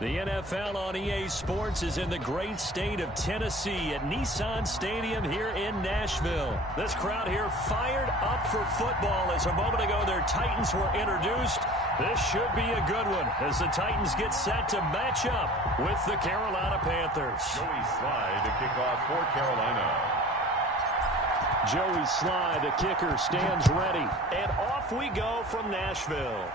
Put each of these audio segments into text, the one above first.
The NFL on EA Sports is in the great state of Tennessee at Nissan Stadium here in Nashville. This crowd here fired up for football as a moment ago their Titans were introduced. This should be a good one as the Titans get set to match up with the Carolina Panthers. Joey Slye to kick off for Carolina. Joey Slye, the kicker, stands ready. And off we go from Nashville.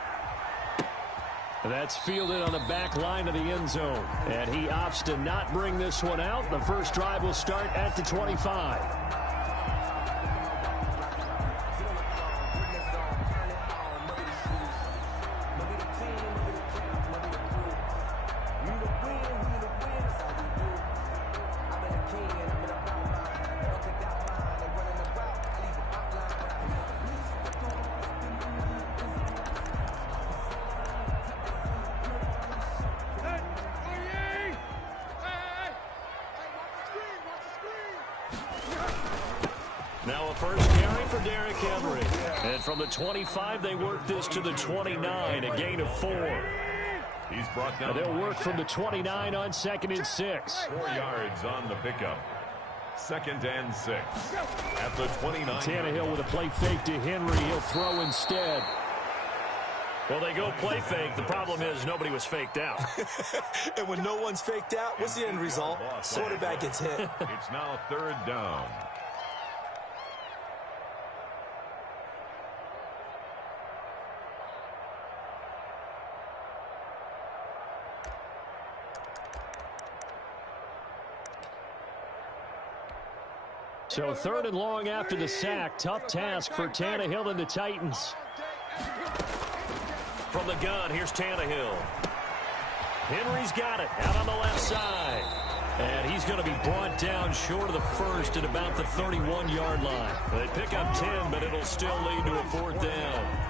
That's fielded on the back line of the end zone. And he opts to not bring this one out. The first drive will start at the 25. Now a first carry for Derrick Henry. And from the 25, they work this to the 29, a gain of 4. He's brought down. They'll work from the 29 on 2nd and 6. 4 yards on the pickup. 2nd and 6. At the 29. Tannehill with a play fake to Henry. He'll throw instead. Well, they go play fake. The problem is nobody was faked out. And when no one's faked out, what's the end result? Quarterback gets hit. It's now 3rd down. So 3rd and long after the sack. Tough task for Tannehill and the Titans. From the gun, here's Tannehill. Henry's got it out on the left side. And he's going to be brought down short of the first at about the 31-yard line. They pick up 10, but it'll still lead to a 4th down.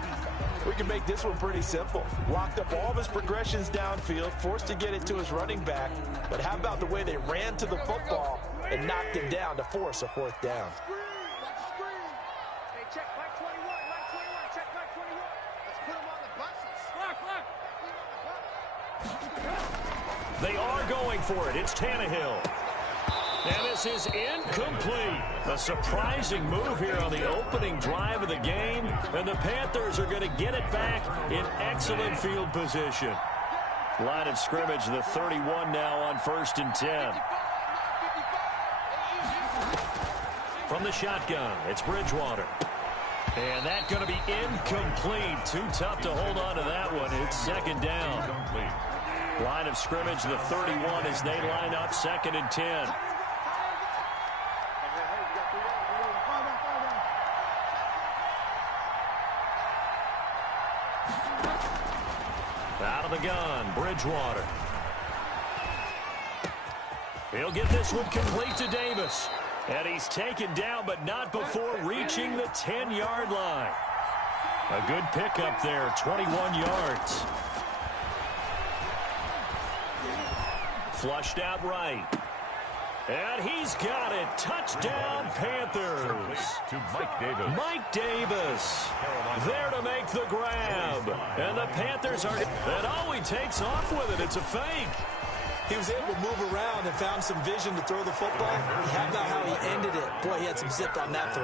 We can make this one pretty simple. Locked up all of his progressions downfield, forced to get it to his running back. But how about the way they ran to the football and knocked him down to force a 4th down? They are going for it. It's Tannehill. And this is incomplete. A surprising move here on the opening drive of the game. And the Panthers are going to get it back in excellent field position. Line of scrimmage, the 31 now on 1st and 10. From the shotgun, it's Bridgewater. And that's going to be incomplete. Too tough to hold on to that one. It's 2nd down. Line of scrimmage, the 31 as they line up 2nd and 10. Out of the gun, Bridgewater. He'll get this one complete to Davis. And he's taken down, but not before reaching the 10-yard line. A good pickup there, 21 yards. Flushed out right. And he's got it. Touchdown, Panthers. To Mike Davis. Mike Davis there to make the grab. And the Panthers are... And oh, he takes off with it. It's a fake. He was able to move around and found some vision to throw the football. How about how he ended it? Boy, he had some zip on that throw.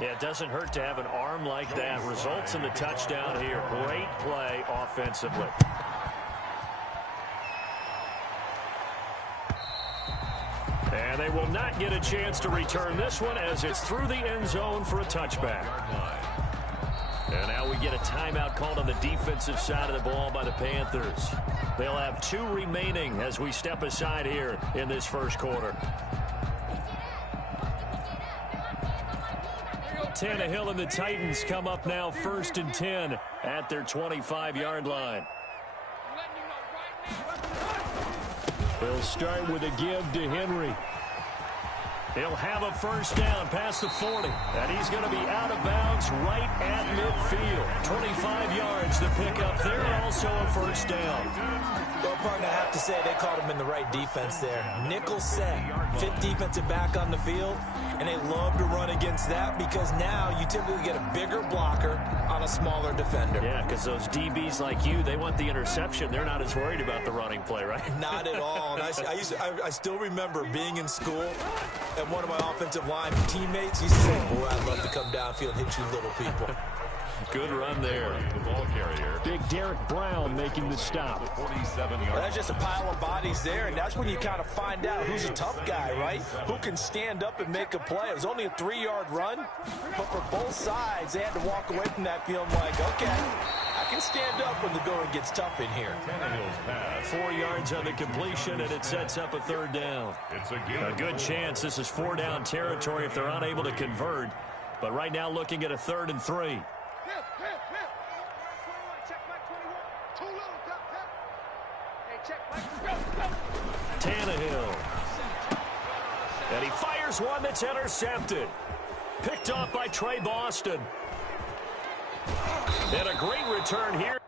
Yeah, it doesn't hurt to have an arm like that. Results in the touchdown here. Great play offensively. And they will not get a chance to return this one as it's through the end zone for a touchback. And now we get a timeout called on the defensive side of the ball by the Panthers. They'll have 2 remaining as we step aside here in this first quarter. Tannehill and the Titans come up now 1st and 10 at their 25-yard line. They'll start with a give to Henry. He'll have a first down past the 40. And he's going to be out of bounds right at midfield. 25 yards to pick up there, also a first down. Well, partner, I have to say they called him in the right defense there. Nickel set, fifth defensive back on the field, and they love to run against that because now you typically get a bigger blocker on a smaller defender. Yeah, because those DBs like you, they want the interception. They're not as worried about the running play, right? Not at all. And I still remember being in school, and one of my offensive line teammates used to say, boy, I'd love to come downfield and hit you little people. Good run there. The ball carrier. Big Derek Brown making the stop. 47 yards. That's just a pile of bodies there, and that's when you kind of find out who's a tough guy, right? Who can stand up and make a play. It was only a 3-yard run, but for both sides, they had to walk away from that feeling like, okay, I can stand up when the going gets tough in here. Tannehill's pass. 4 yards on the completion, and it sets up a third down. It's a good chance this is 4-down territory if they're unable to convert. But right now looking at a 3rd and 3. Tannehill. And he fires one that's intercepted. Picked off by Trey Boston. And a great return here.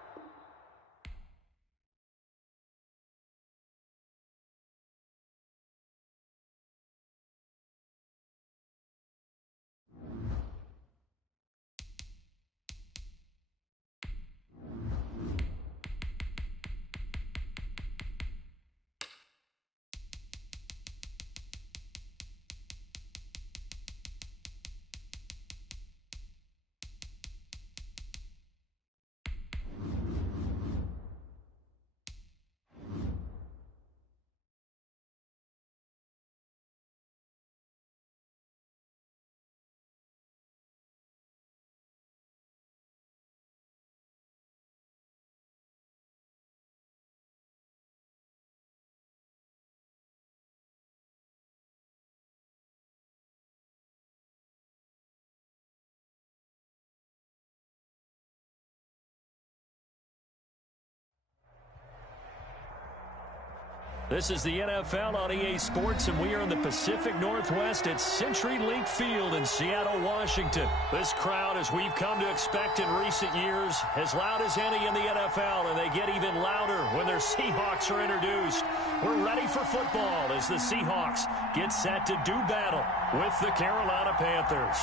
This is the NFL on EA Sports, and we are in the Pacific Northwest at CenturyLink Field in Seattle, Washington. This crowd, as we've come to expect in recent years, as loud as any in the NFL, and they get even louder when their Seahawks are introduced. We're ready for football as the Seahawks get set to do battle with the Carolina Panthers.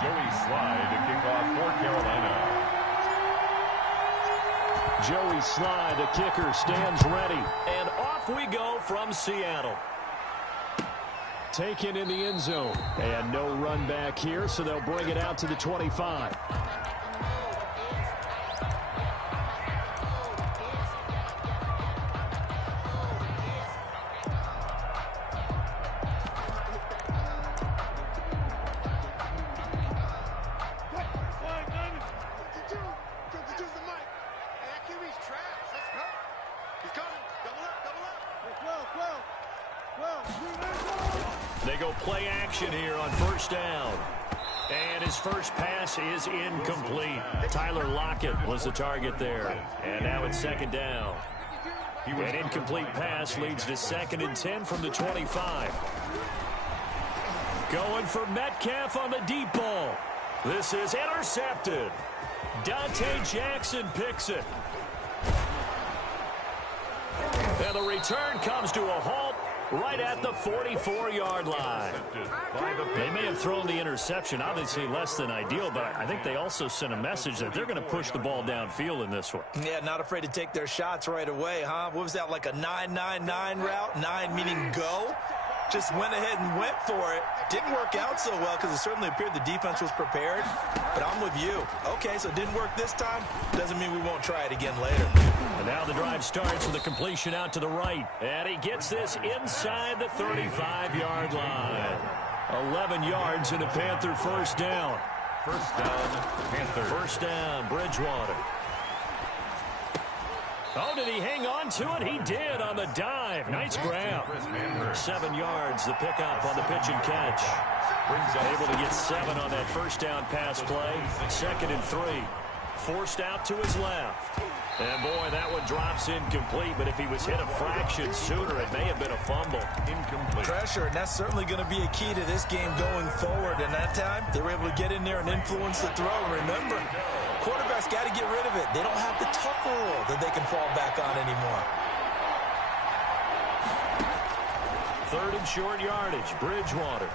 Joey Slye to kick off for Carolina. Joey Slye, the kicker, stands ready. And off we go from Seattle. Taken in the end zone. And no run back here, so they'll bring it out to the 25. They go play action here on first down. And his first pass is incomplete. Tyler Lockett was the target there. And now it's second down. An incomplete pass leads to 2nd and 10 from the 25. Going for Metcalf on the deep ball. This is intercepted. Dante Jackson picks it. And the return comes to a halt right at the 44-yard line. They may have thrown the interception, obviously less than ideal, but I think they also sent a message that they're going to push the ball downfield in this one. Yeah, not afraid to take their shots right away, huh? What was that, like a 9-9-9 route? 9 meaning go? Just went ahead and went for it. Didn't work out so well because it certainly appeared the defense was prepared. But I'm with you. Okay, so it didn't work this time. Doesn't mean we won't try it again later. And now the drive starts with a completion out to the right. And he gets this inside the 35-yard line. 11 yards and a Panther first down. First down, Panthers. First down, Bridgewater. Oh, did he hang on to it? He did on the dive. Nice grab. 7 yards, the pickup on the pitch and catch. Able to get 7 on that first down pass play. 2nd and 3. Forced out to his left. And, boy, that one drops incomplete, but if he was hit a fraction sooner, it may have been a fumble. Incomplete. Pressure, and that's certainly going to be a key to this game going forward. And that time, they were able to get in there and influence the throw. Remember, quarterbacks got to get rid of it. They don't have the tuck rule that they can fall back on anymore. Third and short yardage, Bridgewater.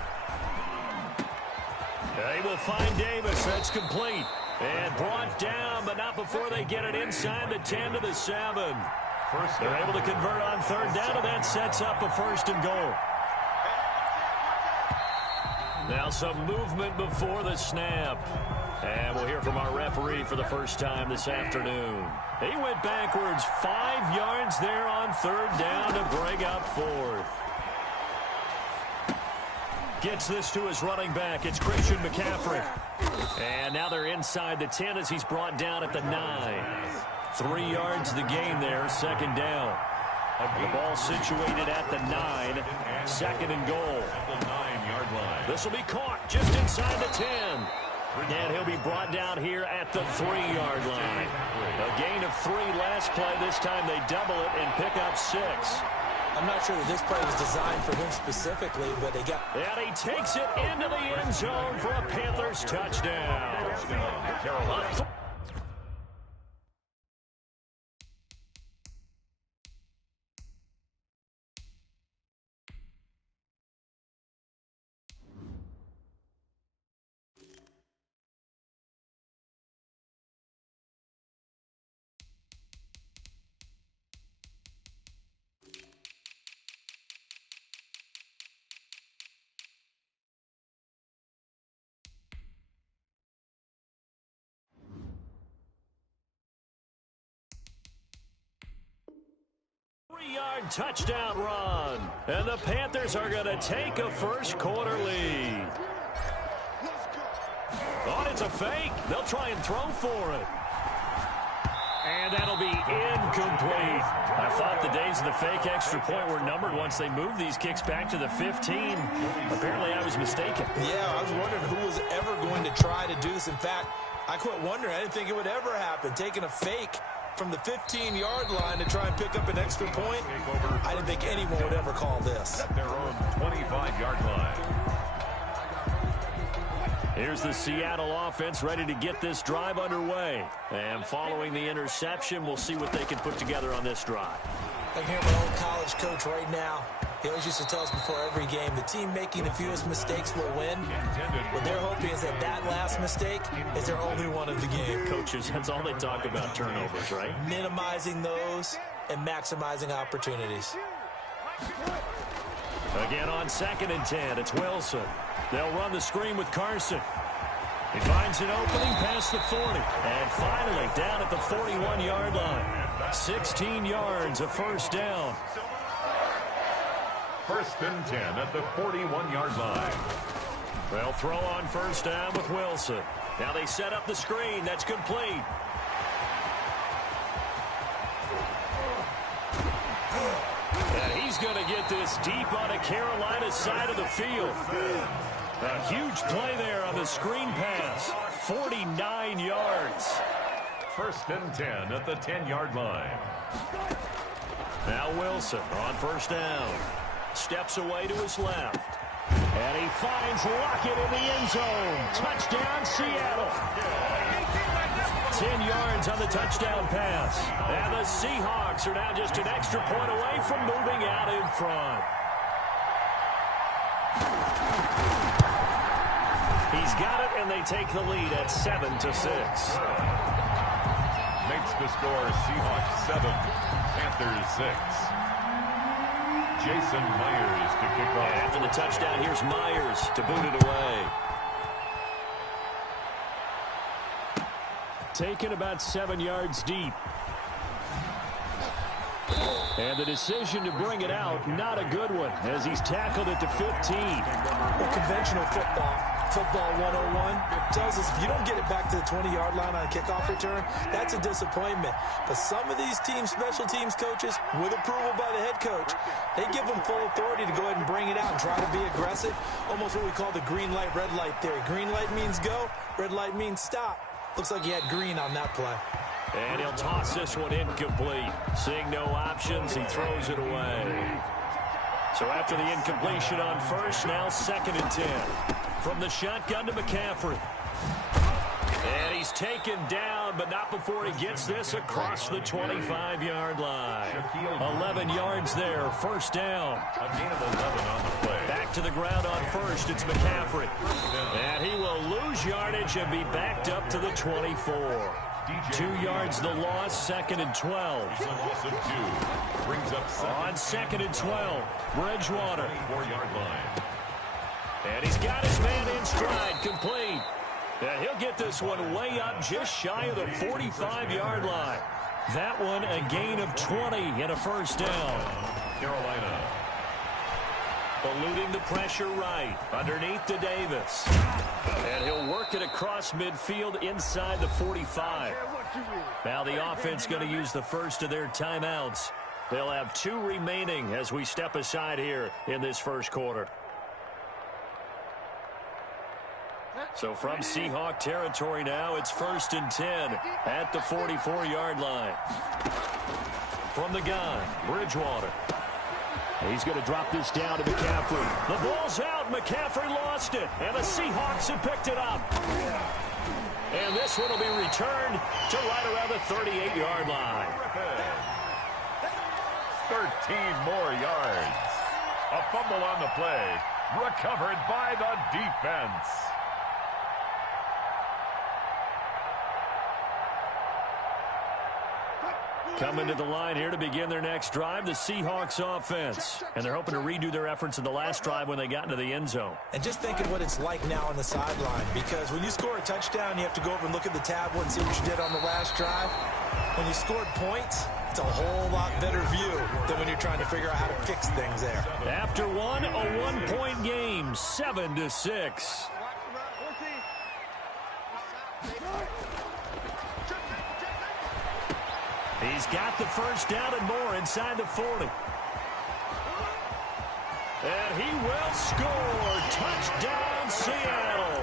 They will find Davis. That's complete. And brought down, but not before they get it inside the 10 to the 7. They're able to convert on third down, and that sets up a first and goal. Now some movement before the snap. And we'll hear from our referee for the first time this afternoon. He went backwards 5 yards there on third down to bring up fourth. Gets this to his running back. It's Christian McCaffrey. And now they're inside the 10 as he's brought down at the 9. 3 yards the gain there, second down. The ball situated at the 9, second and goal. The 9-yard line. This will be caught just inside the 10. And he'll be brought down here at the 3-yard line. A gain of 3 last play. This time they double it and pick up 6. I'm not sure that this play was designed for him specifically, but they got... And he takes it into the end zone for a Panthers touchdown. Carolina. Three-yard touchdown run. And the Panthers are going to take a first-quarter lead. Oh, it's a fake. They'll try and throw for it. And that'll be incomplete. I thought the days of the fake extra point were numbered once they moved these kicks back to the 15. Apparently, I was mistaken. Yeah, I was wondering who was ever going to try to do this. In fact, I quit wondering. I didn't think it would ever happen. Taking a fake from the 15-yard line to try and pick up an extra point, I didn't think anyone would ever call this. At their own 25-yard line. Here's the Seattle offense ready to get this drive underway. And following the interception, we'll see what they can put together on this drive. I can hear my old college coach right now. He always used to tell us before every game, the team making the fewest mistakes will win. What they're hoping is that that last mistake is their only one of the game. Coaches, that's all they talk about, turnovers, right? Minimizing those and maximizing opportunities. Again on 2nd and 10, it's Wilson. They'll run the screen with Carson. He finds an opening past the 40. And finally, down at the 41-yard line. 16 yards, a first down. 1st and 10 at the 41-yard line. They'll throw on first down with Wilson. Now they set up the screen. That's complete. And he's going to get this deep on a Carolina side of the field. A huge play there on the screen pass. 49 yards. 1st and 10 at the 10-yard line. Now Wilson on first down. Steps away to his left. And he finds Lockett in the end zone. Touchdown, Seattle. 10 yards on the touchdown pass. And the Seahawks are now just an extra point away from moving out in front. He's got it, and they take the lead at 7-6. Makes the score Seahawks 7, Panthers 6. Jason Myers to kick off. After the touchdown, here's Myers to boot it away. Taken about 7 yards deep. And the decision to bring it out, not a good one, as he's tackled at the 15. Well, conventional football 101 tells us if you don't get it back to the 20-yard line on a kickoff return, that's a disappointment. But some of these special teams coaches, with approval by the head coach, they give them full authority to go ahead and bring it out and try to be aggressive, almost what we call the green light, red light theory. Green light means go, red light means stop. Looks like he had green on that play. And he'll toss this one incomplete. Seeing no options, he throws it away. So after the incompletion on first, now 2nd and 10. From the shotgun to McCaffrey. And he's taken down, but not before he gets this across the 25-yard line. 11 yards there, first down. A gain of 11 on the play. Back to the ground on first, it's McCaffrey. And he will lose yardage and be backed up to the 24. 2 yards the loss, 2nd and 12. Wilson 2. Brings up on 2nd and 12, Bridgewater. 4-yard line. And he's got his man in stride, complete. And he'll get this one way up just shy of the 45-yard line. That one a gain of 20 and a first down. Carolina. Eluding the pressure right, underneath to Davis. And he'll work it across midfield inside the 45. Now the offense going to use the first of their timeouts. They'll have 2 remaining as we step aside here in this first quarter. So from Seahawk territory now, it's 1st and 10 at the 44-yard line. From the gun, Bridgewater. He's going to drop this down to McCaffrey. The ball's out. McCaffrey lost it. And the Seahawks have picked it up. And this one will be returned to right around the 38-yard line. 13 more yards. A fumble on the play. Recovered by the defense. Coming to the line here to begin their next drive, the Seahawks offense. And they're hoping to redo their efforts in the last drive when they got into the end zone. And just thinking what it's like now on the sideline, because when you score a touchdown, you have to go over and look at the tablet and see what you did on the last drive. When you scored points, it's a whole lot better view than when you're trying to figure out how to fix things there. After one, a 1-point game, 7-6. He's got the first down and more inside the 40. And he will score. Touchdown, Seattle.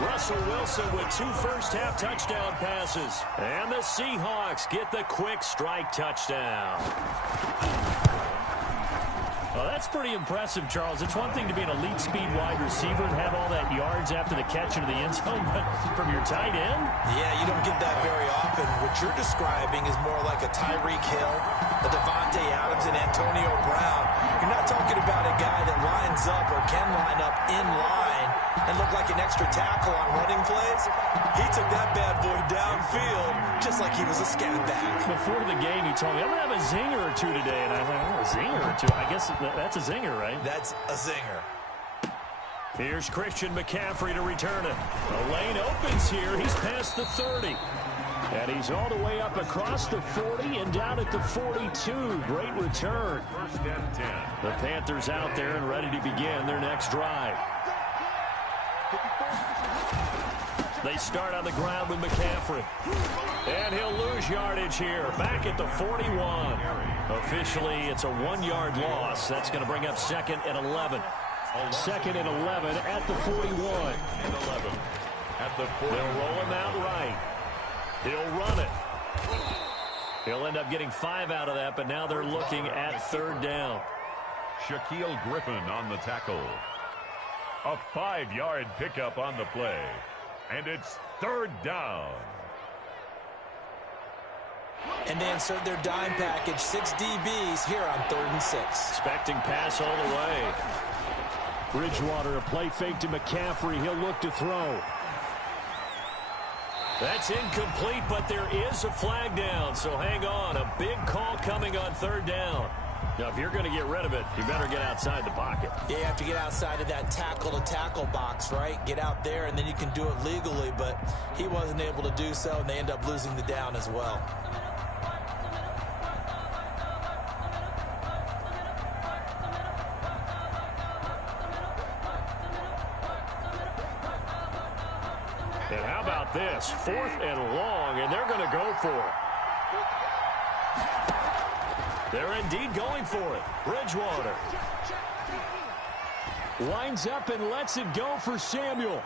Russell Wilson with 2 first-half touchdown passes. And the Seahawks get the quick strike touchdown. Well, that's pretty impressive, Charles. It's one thing to be an elite speed wide receiver and have all that yards after the catch into the end zone, but from your tight end? Yeah, you don't get that very often. What you're describing is more like a Tyreek Hill, a Devontae Adams, and Antonio Brown. You're not talking about a guy that lines up or can line up in line and look like an extra tackle on running plays. He took that bad boy downfield just like he was a scat back. Before the game, he told me, I'm going to have a zinger or 2 today. And I thought, oh, a zinger or 2? I guess that's a zinger, right? That's a zinger. Here's Christian McCaffrey to return it. The lane opens here. He's past the 30. And he's all the way up across the 40 and down at the 42. Great return. 1st and 10. The Panthers out there and ready to begin their next drive. They start on the ground with McCaffrey. And he'll lose yardage here. Back at the 41. Officially, it's a 1-yard loss. That's going to bring up 2nd and 11. 2nd and 11 at the 41. And 11 at the 40. They'll roll him out right. He'll run it. He'll end up getting 5 out of that, but now they're looking at 3rd down. Shaquille Griffin on the tackle. A 5-yard pickup on the play. And it's 3rd down. And they insert their dime package, 6 DBs here on 3rd and 6. Expecting pass all the way. Bridgewater, a play fake to McCaffrey. He'll look to throw. That's incomplete, but there is a flag down, so hang on. A big call coming on 3rd down. Now, if you're going to get rid of it, you better get outside the pocket. Yeah, you have to get outside of that tackle-to-tackle box, right? Get out there, and then you can do it legally, but he wasn't able to do so, and they end up losing the down as well. And how about this? 4th and long, and they're going to go for it. They're indeed going for it. Bridgewater winds up and lets it go for Samuel.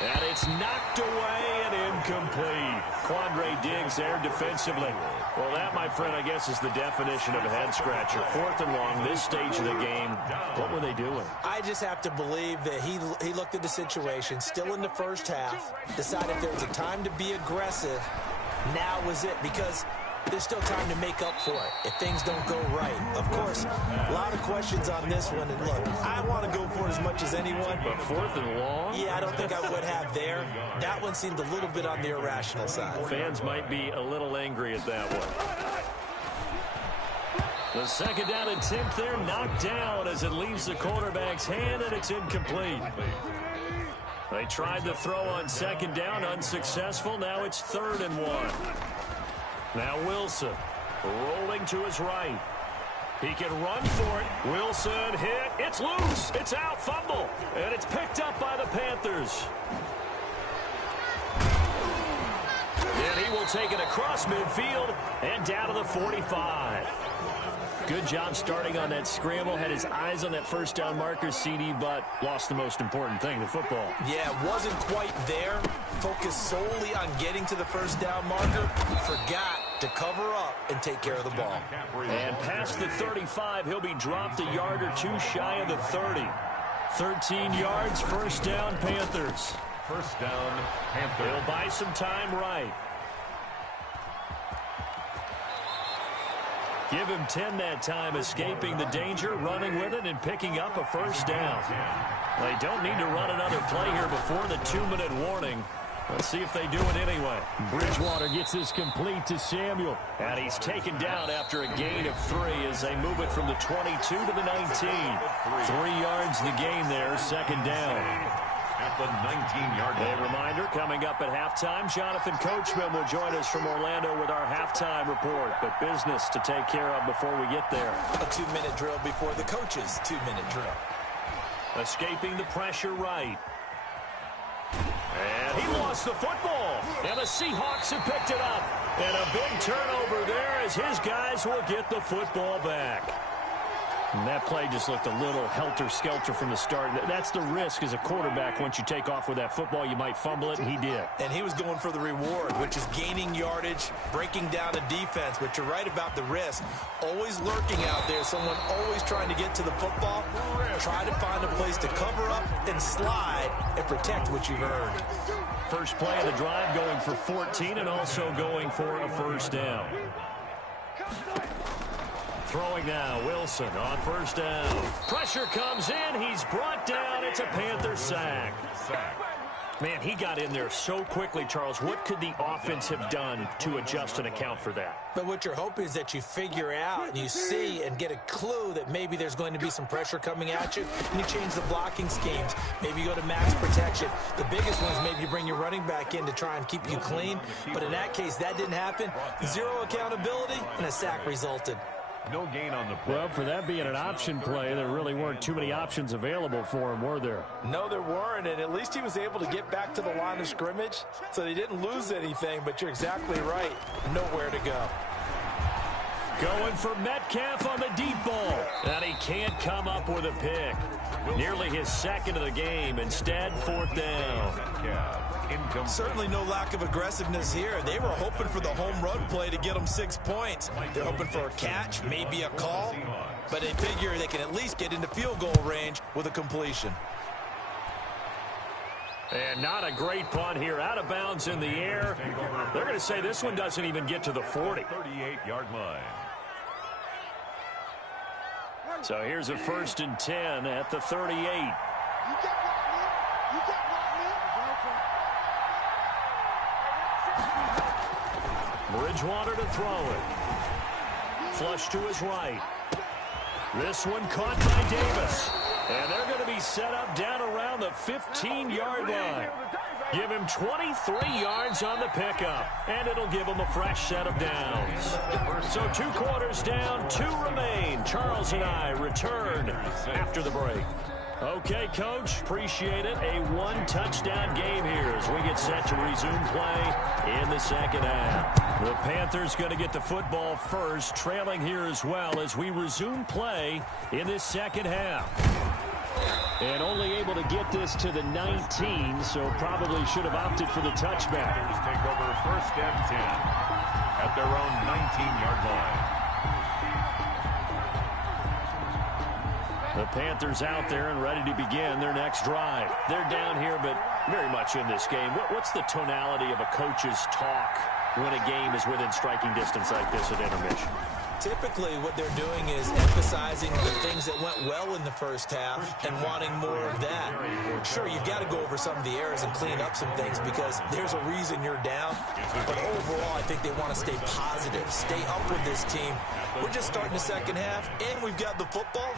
And it's knocked away and incomplete. Quandre Diggs there defensively. Well, that, my friend, I guess is the definition of a head-scratcher. 4th and long, this stage of the game. What were they doing? I just have to believe that he looked at the situation, still in the first half, decided there was a time to be aggressive. Now was it, because there's still time to make up for it if things don't go right. Of course, a lot of questions on this one. And look, I want to go for it as much as anyone. But 4th and long? Yeah, I don't think I would have there. That one seemed a little bit on the irrational side. Fans might be a little angry at that one. The second down attempt there knocked down as it leaves the quarterback's hand, and it's incomplete. They tried to throw on second down, unsuccessful. Now it's 3rd and 1. Now Wilson rolling to his right. He can run for it. Wilson hit. It's loose. It's out. Fumble. And it's picked up by the Panthers. And he will take it across midfield and down to the 45. Good job starting on that scramble. Had his eyes on that first down marker, CD, but lost the most important thing, the football. Yeah, wasn't quite there. Focused solely on getting to the first down marker. Forgot to cover up and take care of the ball. And past the 35, he'll be dropped a yard or two shy of the 30. 13 yards, first down, Panthers. First down, Panthers. He'll buy some time right. Give him 10 that time, escaping the danger, running with it, and picking up a first down. They don't need to run another play here before the 2-minute warning. Let's see if they do it anyway. Bridgewater gets this complete to Samuel. And he's taken down after a gain of 3 as they move it from the 22 to the 19. 3 yards the gain there, second down. At the 19-yard line. A reminder, coming up at halftime, Jonathan Coachman will join us from Orlando with our halftime report. But business to take care of before we get there. A 2-minute drill before the coach's 2-minute drill. Escaping the pressure right. And he lost the football. And the Seahawks have picked it up. And a big turnover there as his guys will get the football back. And that play just looked a little helter-skelter from the start. That's the risk as a quarterback. Once you take off with that football, you might fumble it, and he did. And he was going for the reward, which is gaining yardage, breaking down a defense. But you're right about the risk. Always lurking out there, someone always trying to get to the football. Try to find a place to cover up and slide and protect what you've earned. First play of the drive going for 14 and also going for a first down. Throwing now, Wilson on first down. Pressure comes in. He's brought down. It's a Panther sack. Man, he got in there so quickly, Charles. What could the offense have done to adjust and account for that? But what you're hoping is that you figure out and you see and get a clue that maybe there's going to be some pressure coming at you, and you change the blocking schemes. Maybe you go to max protection. The biggest one is maybe you bring your running back in to try and keep you clean. But in that case, that didn't happen. Zero accountability, and a sack resulted. No gain on the play. Well, for that being an option play, there really weren't too many options available for him, were there? No, there weren't, and at least he was able to get back to the line of scrimmage, so they didn't lose anything, but you're exactly right. Nowhere to go. Going for Metcalf on the deep ball. And he can't come up with a pick. Nearly his second of the game. Instead, fourth down. Certainly no lack of aggressiveness here. They were hoping for the home run play to get them 6 points. They're hoping for a catch, maybe a call, but they figure they can at least get into field goal range with a completion. And not a great punt here. Out of bounds in the air. They're going to say this one doesn't even get to the 40. 38-yard line. So here's a 1st and 10 at the 38. Bridgewater to throw it. Flush to his right. This one caught by Davis. And they're going to be set up down around the 15-yard line. Give him 23 yards on the pickup. And it'll give him a fresh set of downs. So 2 quarters down, 2 remain. Charles and I return after the break. Okay, Coach, appreciate it. A 1-touchdown game here as we get set to resume play in the second half. The Panthers going to get the football first, trailing here as well as we resume play in this second half. And only able to get this to the 19, so probably should have opted for the touchback. Panthers take over 1st and 10 at their own 19-yard line. The Panthers out there and ready to begin their next drive. They're down here, but very much in this game. What's the tonality of a coach's talk when a game is within striking distance like this at intermission? Typically, what they're doing is emphasizing the things that went well in the first half and wanting more of that. Sure, you've got to go over some of the errors and clean up some things because there's a reason you're down. But overall, I think they want to stay positive, stay up with this team. We're just starting the second half, and we've got the football.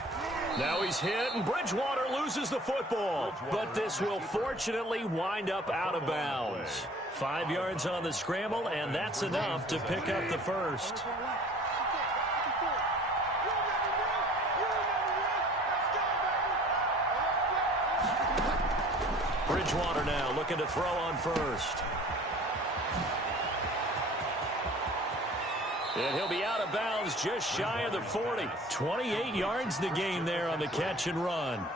Now he's hit, and Bridgewater loses the football. But this will fortunately wind up out of bounds. 5 yards on the scramble, and that's enough to pick up the first. Bridgewater now looking to throw on first. And he'll be out of bounds just shy of the 40. 28 yards the gain there on the catch and run.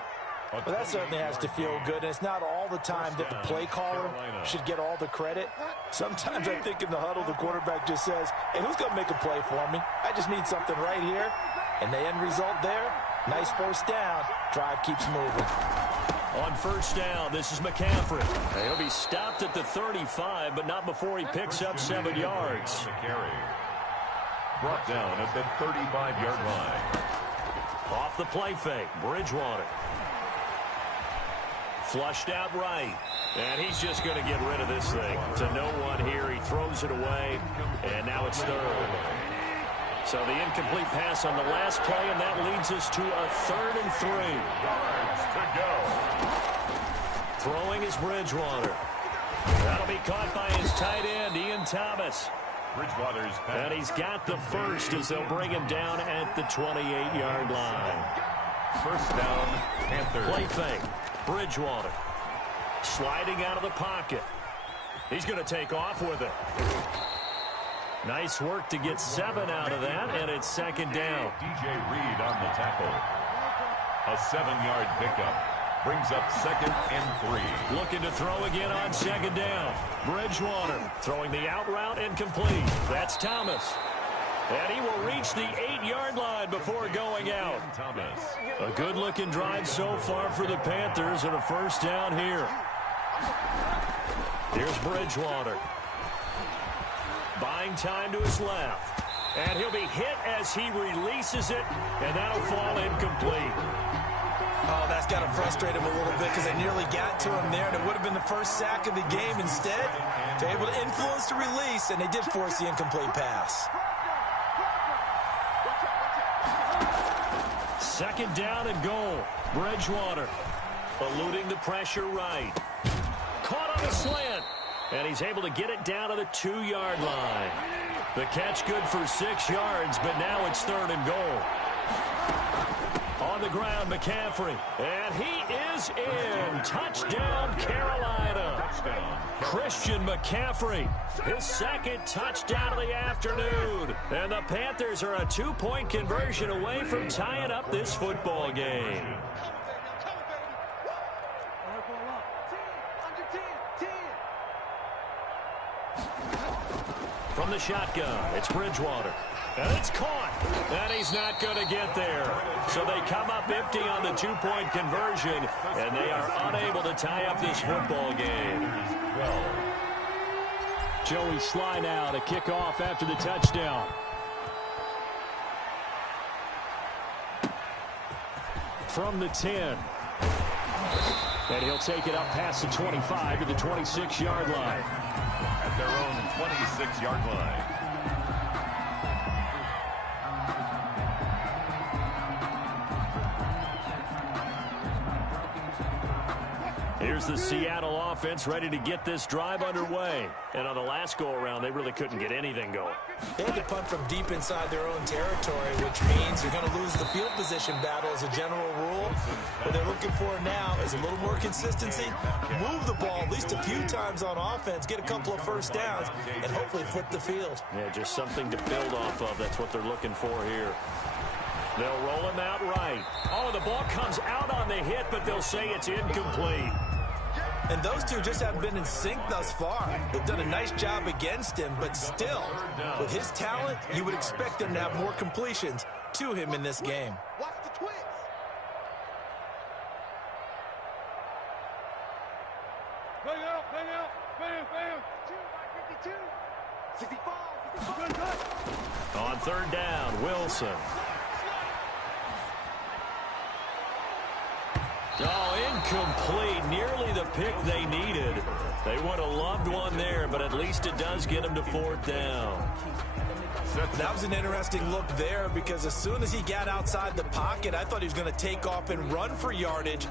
Well, that certainly has to feel good. And it's not all the time that the play caller should get all the credit. Sometimes I think in the huddle, the quarterback just says, hey, who's going to make a play for me? I just need something right here. And the end result there, nice first down. Drive keeps moving. On first down, this is McCaffrey. He'll be stopped at the 35, but not before he picks up 7 yards. Brought down at the 35-yard line. Off the play fake, Bridgewater. Flushed out right. And he's just going to get rid of this thing. To no one here, he throws it away, and now it's third. So the incomplete pass on the last play, and that leads us to a 3rd and 3. Yards to go. Throwing is Bridgewater. That'll be caught by his tight end, Ian Thomas. Bridgewater's pass. And he's got the first as they'll bring him down at the 28-yard line. First down, Panthers. Play fake, Bridgewater. Sliding out of the pocket. He's going to take off with it. Nice work to get 7 out of that, and it's 2nd down. DJ Reed on the tackle. A 7-yard pickup. Brings up 2nd and 3. Looking to throw again on 2nd down. Bridgewater throwing the out route incomplete. That's Thomas. And he will reach the 8-yard line before going out. Thomas. A good-looking drive so far for the Panthers and a first down here. Here's Bridgewater. Buying time to his left. And he'll be hit as he releases it, and that'll fall incomplete. Oh, that's got to frustrate him a little bit because they nearly got to him there, and it would have been the first sack of the game. Instead, they're able to influence the release, and they did force the incomplete pass. 2nd down and goal. Bridgewater eluding the pressure right. Caught on a slant. And he's able to get it down to the 2-yard line. The catch good for 6 yards, but now it's 3rd and goal. On the ground, McCaffrey. And he is in. Touchdown, Carolina. Touchdown. Christian McCaffrey, his 2nd touchdown of the afternoon. And the Panthers are a 2-point conversion away from tying up this football game. From the shotgun, it's Bridgewater. And it's caught. And he's not going to get there. So they come up empty on the 2-point conversion, and they are unable to tie up this football game. Joey Sly now to kick off after the touchdown. From the 10. And he'll take it up past the 25 to the 26-yard line. At their own 26-yard line. Here's the Seattle offense ready to get this drive underway. And on the last go-around, they really couldn't get anything going. They had to punt from deep inside their own territory, which means you're going to lose the field position battle as a general rule. What they're looking for now is a little more consistency, move the ball at least a few times on offense, get a couple of first downs, and hopefully flip the field. Yeah, just something to build off of. That's what they're looking for here. They'll roll him out right. Oh, the ball comes out on the hit, but they'll say it's incomplete. And those two just haven't been in sync thus far. They've done a nice job against him, but still, with his talent, you would expect him to have more completions to him in this game. Watch the twist. Bang out, bang out, bam, bam. 52, 65, 65. On third down, Wilson. Oh, incomplete. Nearly the pick they needed. They would have loved one there, but at least it does get them to fourth down. That was an interesting look there because as soon as he got outside the pocket, I thought he was going to take off and run for yardage.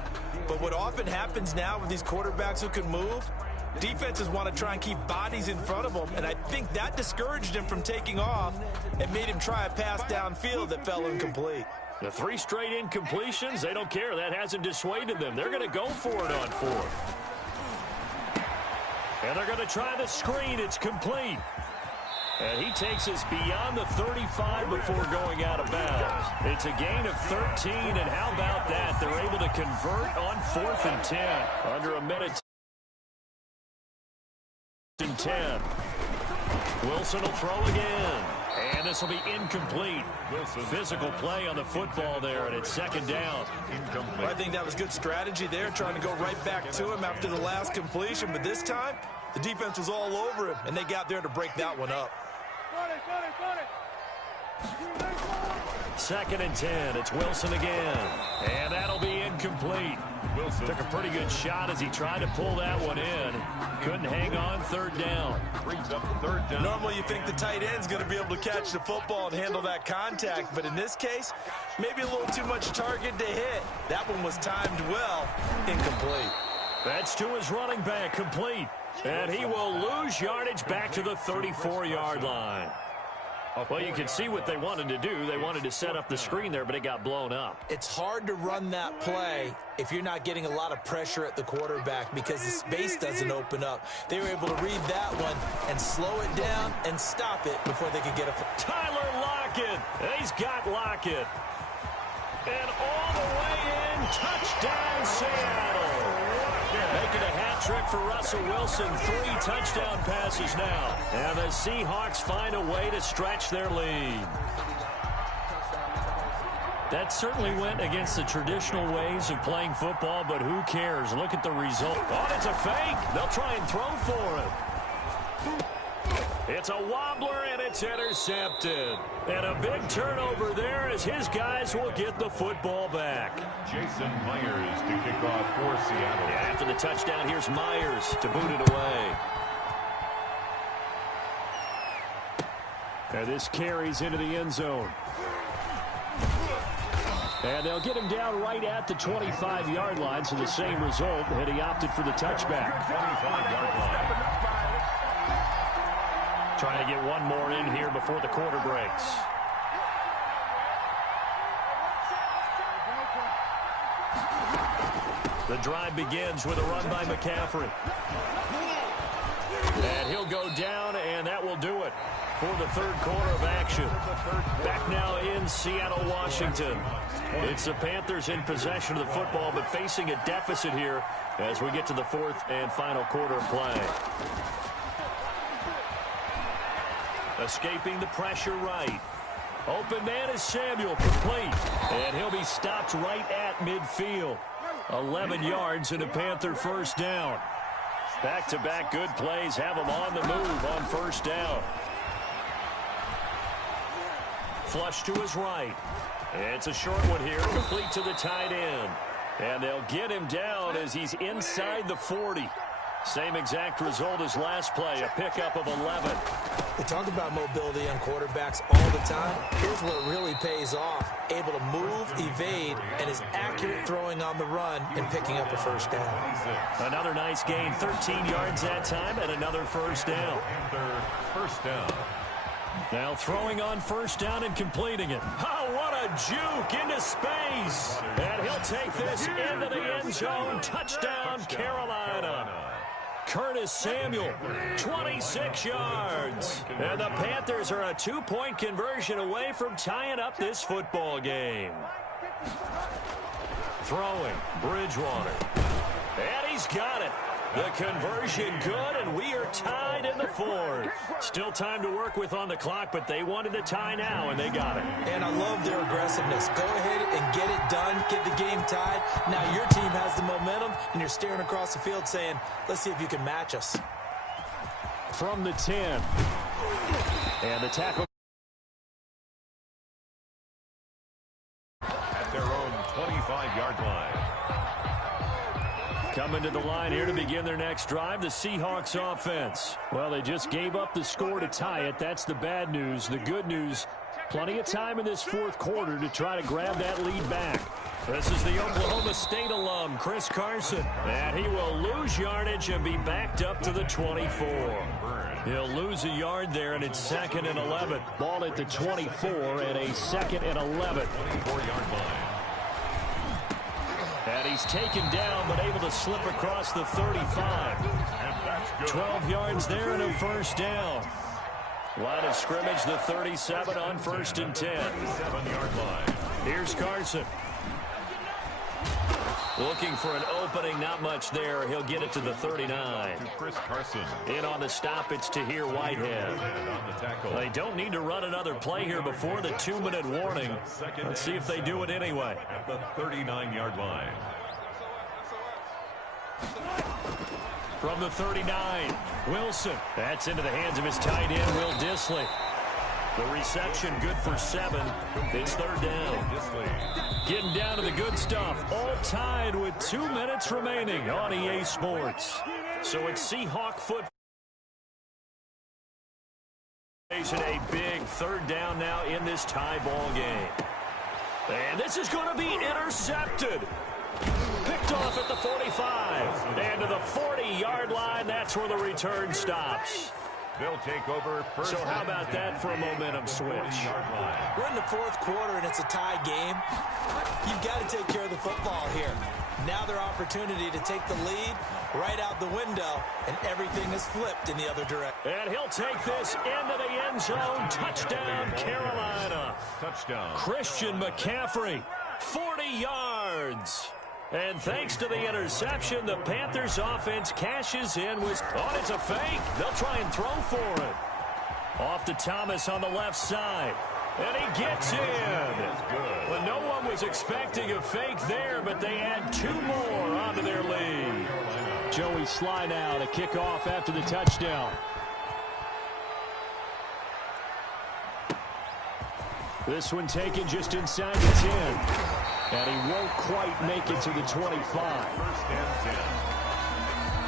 But what often happens now with these quarterbacks who can move, defenses want to try and keep bodies in front of them, and I think that discouraged him from taking off and made him try a pass downfield that fell incomplete. The 3 straight incompletions, they don't care. That hasn't dissuaded them. They're going to go for it on fourth. And they're going to try the screen. It's complete. And he takes us beyond the 35 before going out of bounds. It's a gain of 13, and how about that? They're able to convert on 4th and 10 under a minute and 10. Wilson will throw again. And this will be incomplete. Physical play on the football there, and it's second down. Well, I think that was good strategy there, trying to go right back to him after the last completion. But this time, the defense was all over him, and they got there to break that one up. Second and 10. It's Wilson again. And that'll be incomplete. Wilson took a pretty good shot as he tried to pull that one in. Couldn't hang on. Third down. Brings up third down. Normally you think the tight end's going to be able to catch the football and handle that contact. But in this case, maybe a little too much target to hit. That one was timed well. Incomplete. That's to his running back. Complete. And he will lose yardage back to the 34-yard line. Well, you can see what they wanted to do. They wanted to set up the screen there, but it got blown up. It's hard to run that play if you're not getting a lot of pressure at the quarterback because the space doesn't open up. They were able to read that one and slow it down and stop it before they could get a... Tyler Lockett. He's got Lockett. And all the way in. Touchdown, Seattle. Making a hat trick for Russell Wilson. 3 touchdown passes now. And the Seahawks find a way to stretch their lead. That certainly went against the traditional ways of playing football, but who cares? Look at the result. Oh, it's a fake. They'll try and throw for it. It's a wobbler, and it's intercepted. And a big turnover there as his guys will get the football back. Jason Myers to kick off for Seattle. Yeah, after the touchdown, here's Myers to boot it away. And this carries into the end zone. And they'll get him down right at the 25-yard line, so the same result, and he opted for the touchback. 25-yard line. Trying to get one more in here before the quarter breaks. The drive begins with a run by McCaffrey. And he'll go down, and that will do it for the third quarter of action. Back now in Seattle, Washington. It's the Panthers in possession of the football, but facing a deficit here as we get to the fourth and final quarter of play. Escaping the pressure right. Open man is Samuel, complete. And he'll be stopped right at midfield. 11 yards and a Panther first down. Back-to-back good plays have him on the move on first down. Flush to his right. It's a short one here, complete to the tight end. And they'll get him down as he's inside the 40. Same exact result as last play, a pickup of 11. We talk about mobility on quarterbacks all the time. Here's where it really pays off. Able to move, evade, and is accurate throwing on the run and picking up a first down. Another nice gain, 13 yards that time, and another first down. First down. Now throwing on first down and completing it. Oh, what a juke into space. And he'll take this into the end zone. Touchdown, Carolina. Curtis Samuel, 26 yards. And the Panthers are a 2-point conversion away from tying up this football game. Throwing, Bridgewater. And he's got it. The conversion good, and we are tied in the fourth. Still time to work with on the clock, but they wanted the tie now, and they got it. And I love their aggressiveness. Go ahead and get it done, get the game tied. Now your team has the momentum, and you're staring across the field saying, let's see if you can match us. From the 10. And the tackle. At their own 25-yard line. Coming to the line here to begin their next drive, the Seahawks offense. Well, they just gave up the score to tie it. That's the bad news. The good news, plenty of time in this fourth quarter to try to grab that lead back. This is the Oklahoma State alum, Chris Carson. And he will lose yardage and be backed up to the 24. He'll lose a yard there, and it's 2nd and 11. Ball at the 24 and a 2nd and 11. 24-yard line. And he's taken down, but able to slip across the 35. And that's good. 12 yards there and a first down. Line of scrimmage, the 37 on 1st and 10. 7-yard line. Here's Carson. Looking for an opening, not much there. He'll get it to the 39. To Chris Carson. In on the stop, it's Tahir Whitehead. On the tackle. They don't need to run another play here before the 2-minute warning. Let's see if they do it anyway. At the 39-yard line. From the 39, Wilson. That's into the hands of his tight end, Will Dissly. The reception good for 7. It's 3rd down. Getting down to the good stuff. All tied with 2 minutes remaining on EA Sports. So it's Seahawk football. A big 3rd down now in this tie ball game. And this is going to be intercepted. Picked off at the 45. And to the 40-yard line, that's where the return stops. They'll take over first. So how about that for a momentum switch? We're in the fourth quarter, and it's a tie game. You've got to take care of the football here. Now their opportunity to take the lead right out the window, and everything is flipped in the other direction. And he'll take this into the end zone. Touchdown, Carolina. Touchdown. Christian McCaffrey, 40 yards. And thanks to the interception, the Panthers offense cashes in with, oh, it's a fake. They'll try and throw for it. Off to Thomas on the left side. And he gets in. Well, no one was expecting a fake there, but they add 2 more onto their lead. Joey Sly now to kick off after the touchdown. This one taken just inside the 10. And he won't quite make it to the 25. 1st and 10.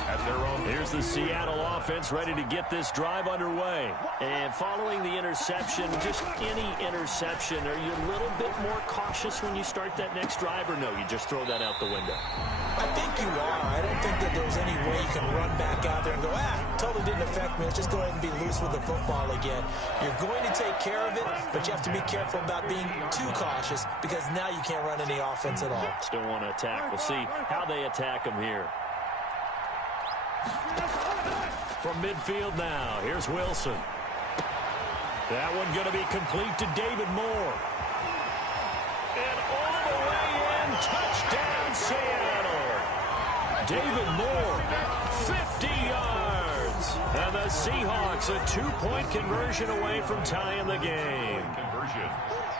At their own. Here's the Seattle offense ready to get this drive underway. And following the interception, just any interception, are you a little bit more cautious when you start that next drive, or no, you just throw that out the window? I think you are. I don't think that there's any way you can run back out there and go, totally didn't affect me. Let's just go ahead and be loose with the football again. You're going to take care of it, but you have to be careful about being too cautious because now you can't run any offense at all. Still want to attack. We'll see how they attack them here. From midfield now, here's Wilson. That one going to be complete to David Moore. And all the way in, touchdown Seattle. David Moore, 50 yards. And the Seahawks a 2-point conversion away from tying the game. Conversion.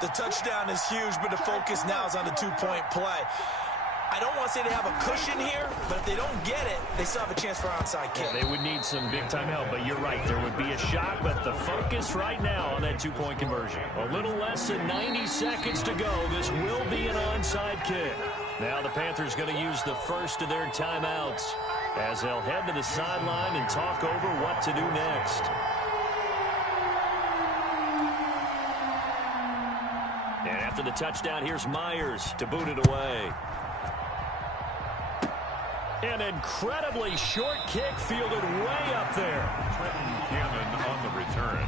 The touchdown is huge, but the focus now is on the 2-point play. I don't want to say they have a cushion here, but if they don't get it, they still have a chance for onside kick. They would need some big-time help, but you're right. There would be a shot, but the focus right now on that 2-point conversion. A little less than 90 seconds to go. This will be an onside kick. Now the Panthers going to use the first of their timeouts as they'll head to the sideline and talk over what to do next. And after the touchdown, here's Myers to boot it away. An incredibly short kick fielded way up there. Trenton Cannon on the return.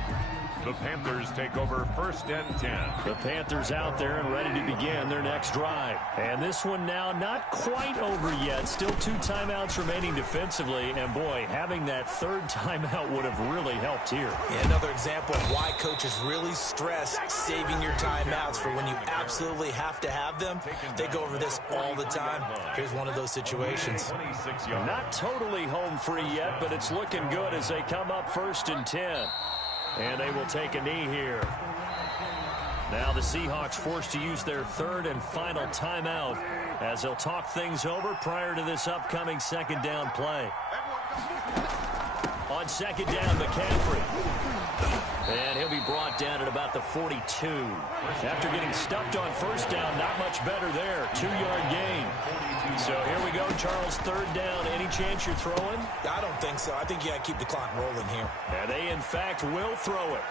The Panthers take over 1st and 10. The Panthers out there and ready to begin their next drive. And this one now not quite over yet. Still 2 timeouts remaining defensively. And, boy, having that 3rd timeout would have really helped here. Yeah, another example of why coaches really stress saving your timeouts for when you absolutely have to have them. They go over this all the time. Here's one of those situations. Not totally home free yet, but it's looking good as they come up 1st and 10. And they will take a knee here. Now the Seahawks forced to use their 3rd and final timeout as they'll talk things over prior to this upcoming 2nd down play. On 2nd down, McCaffrey. And he'll be brought down at about the 42. After getting stuffed on 1st down, not much better there. 2-yard gain. So here we go, Charles, 3rd down. Any chance you're throwing? I don't think so. I think you got to keep the clock rolling here. And they, in fact, will throw it.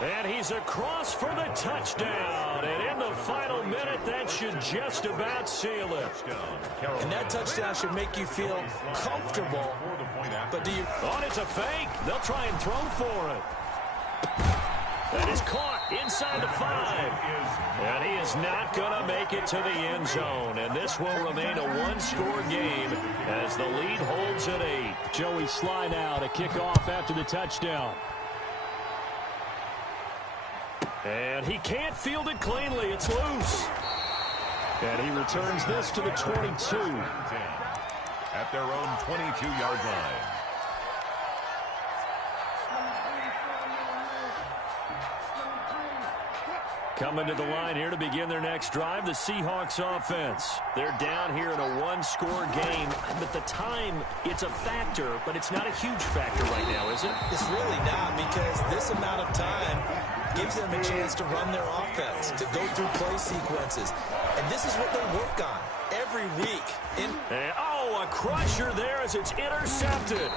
And he's across for the touchdown. And in the final minute, that should just about seal it. And that touchdown should make you feel comfortable. But do you... Oh, it's a fake. They'll try and throw for it. That is caught inside the 5. And he is not going to make it to the end zone. And this will remain a 1-score game as the lead holds at 8. Joey Sly now to kick off after the touchdown. And he can't field it cleanly. It's loose. And he returns this to the 22. At their own 22-yard line. Coming to the line here to begin their next drive, the Seahawks offense. They're down here in a 1-score game, but the time, it's a factor, but it's not a huge factor right now, is it? It's really not, because this amount of time gives them a chance to run their offense, to go through play sequences. And this is what they work on every week. And, a crusher there as it's intercepted.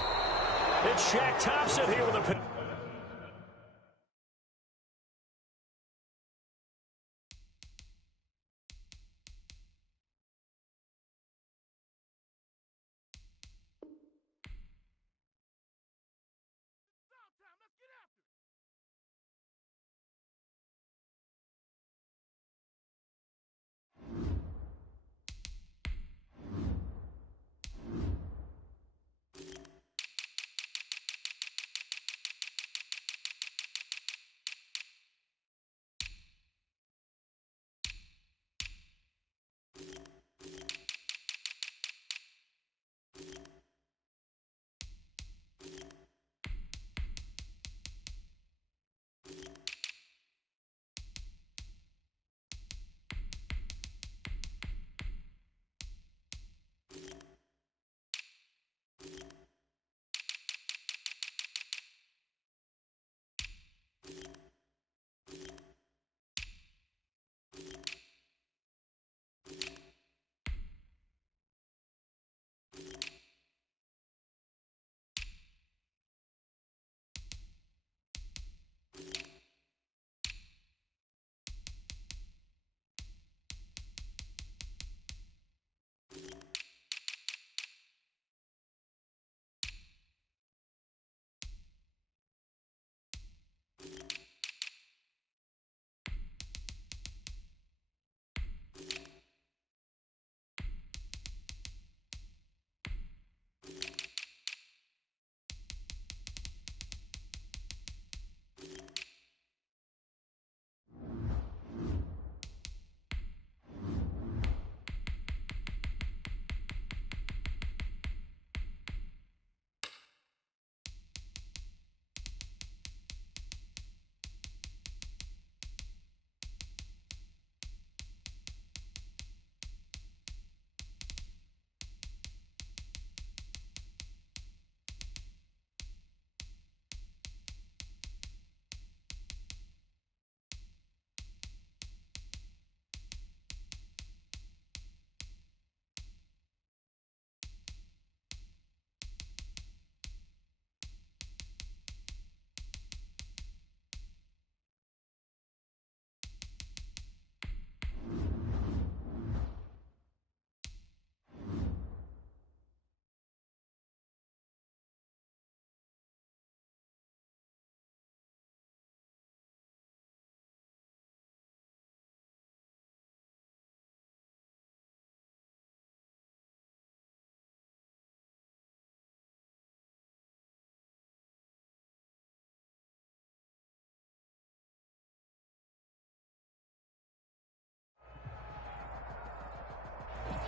It's Shaq Thompson here with a...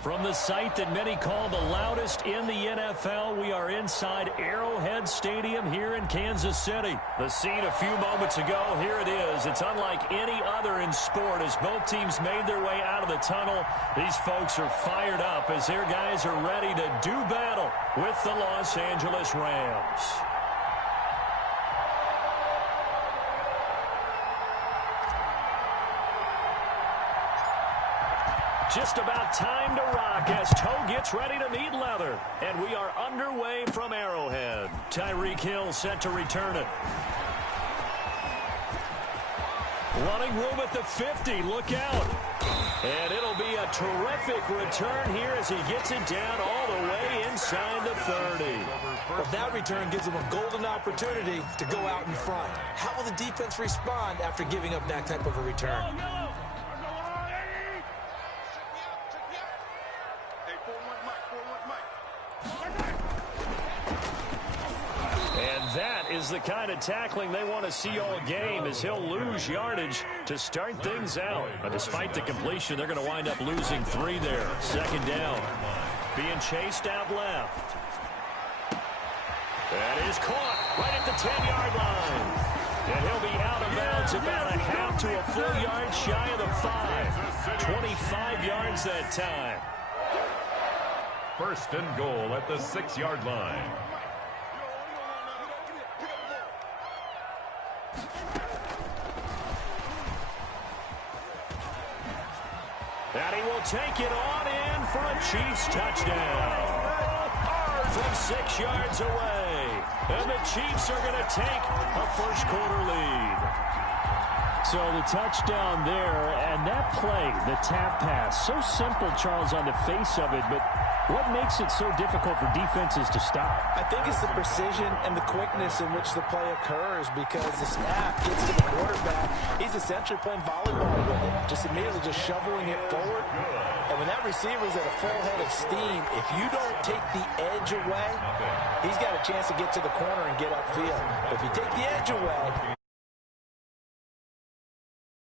From the site that many call the loudest in the NFL, we are inside Arrowhead Stadium here in Kansas City. The scene a few moments ago, here it is. It's unlike any other in sport as both teams made their way out of the tunnel. These folks are fired up as their guys are ready to do battle with the Los Angeles Rams. Just about time to rock as Toe gets ready to meet leather. And we are underway from Arrowhead. Tyreek Hill set to return it. Running room at the 50. Look out. And it'll be a terrific return here as he gets it down all the way inside the 30. Well, that return gives him a golden opportunity to go out in front. How will the defense respond after giving up that type of a return? That is the kind of tackling they want to see all game as he'll lose yardage to start things out. But despite the completion, they're going to wind up losing 3 there. Second down. Being chased out left. That is caught right at the 10-yard line. And he'll be out of bounds about a half to a full yard shy of the 5. 25 yards that time. First and goal at the 6-yard line. And he will take it on in for a Chiefs touchdown. From 6 yards away. And the Chiefs are going to take a first-quarter lead. So the touchdown there, and that play, the tap pass, so simple, Charles, on the face of it, but what makes it so difficult for defenses to stop? I think it's the precision and the quickness in which the play occurs because the snap gets to the quarterback. He's essentially playing volleyball with it, just immediately just shoveling it forward. And when that receiver's at a full head of steam, if you don't take the edge away, he's got a chance to get to the corner and get upfield. But if you take the edge away...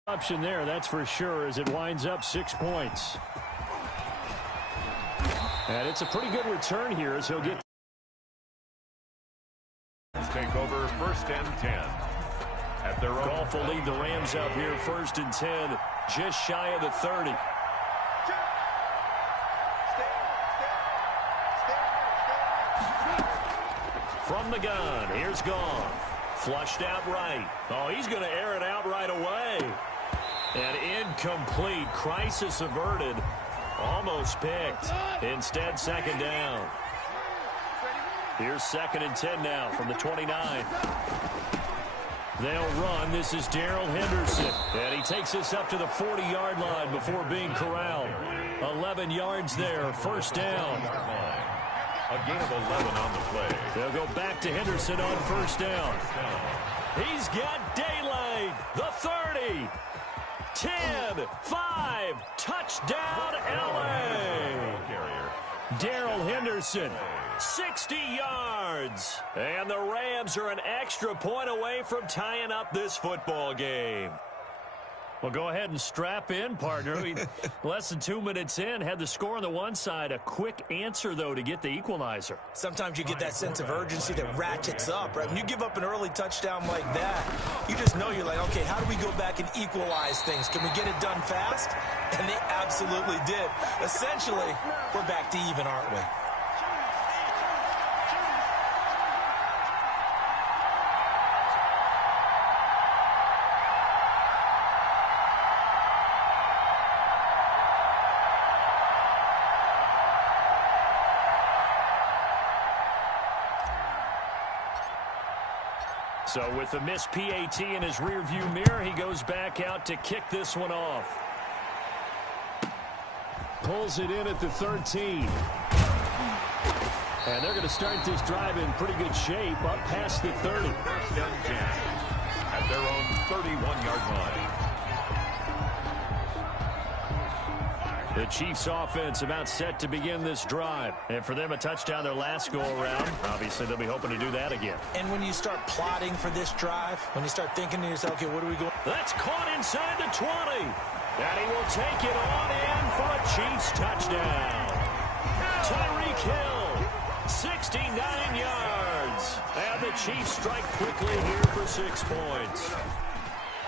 Option there, that's for sure, as it winds up 6 points. And it's a pretty good return here as he'll get... Take over first and 10. At their own... Goff will lead the Rams up here first and 10, just shy of the 30. From the gun, here's Goff. Flushed out right. Oh, he's going to air it out right away. And incomplete. Crisis averted. Almost picked. Instead, second down. Here's second and 10 now from the 29. They'll run. This is Darrell Henderson. And he takes us up to the 40-yard line before being corralled. 11 yards there. First down. A gain of 11 on the play. They'll go back to Henderson on first down. He's got daylight. The 30. 10, 5, touchdown, L.A. Darrell Henderson, 60 yards. And the Rams are an extra point away from tying up this football game. Well, go ahead and strap in, partner. Less than 2 minutes in, had the score on the one side. A quick answer, though, to get the equalizer. Sometimes you get that sense of urgency that ratchets up, right? When you give up an early touchdown like that, you just know you're like, okay, how do we go back and equalize things? Can we get it done fast? And they absolutely did. Essentially, we're back to even, aren't we? So with the missed PAT in his rearview mirror, he goes back out to kick this one off. Pulls it in at the 13. And they're going to start this drive in pretty good shape up past the 30. First and 10 at their own 31-yard line. The Chiefs offense about set to begin this drive. And for them, a touchdown their last go-around. Obviously, they'll be hoping to do that again. And when you start plotting for this drive, when you start thinking to yourself, okay, what are we going? That's caught inside the 20. And he will take it on in for a Chiefs touchdown. Tyreek Hill, 69 yards. And the Chiefs strike quickly here for 6 points.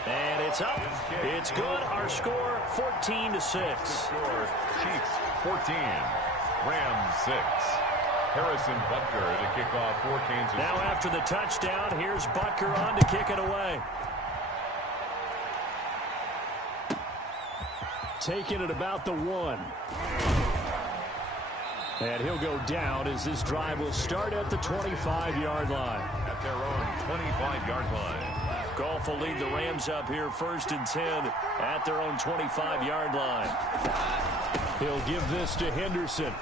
And it's up. It's good. Our score, 14-6. Score, Chiefs 14, Rams 6. Harrison Butker to kick off for Kansas. Now after the touchdown, here's Butker on to kick it away. Taking it about the 1. And he'll go down as this drive will start at the 25-yard line. At their own 25-yard line. Goff will lead the Rams up here 1st and 10 at their own 25-yard line. He'll give this to Henderson.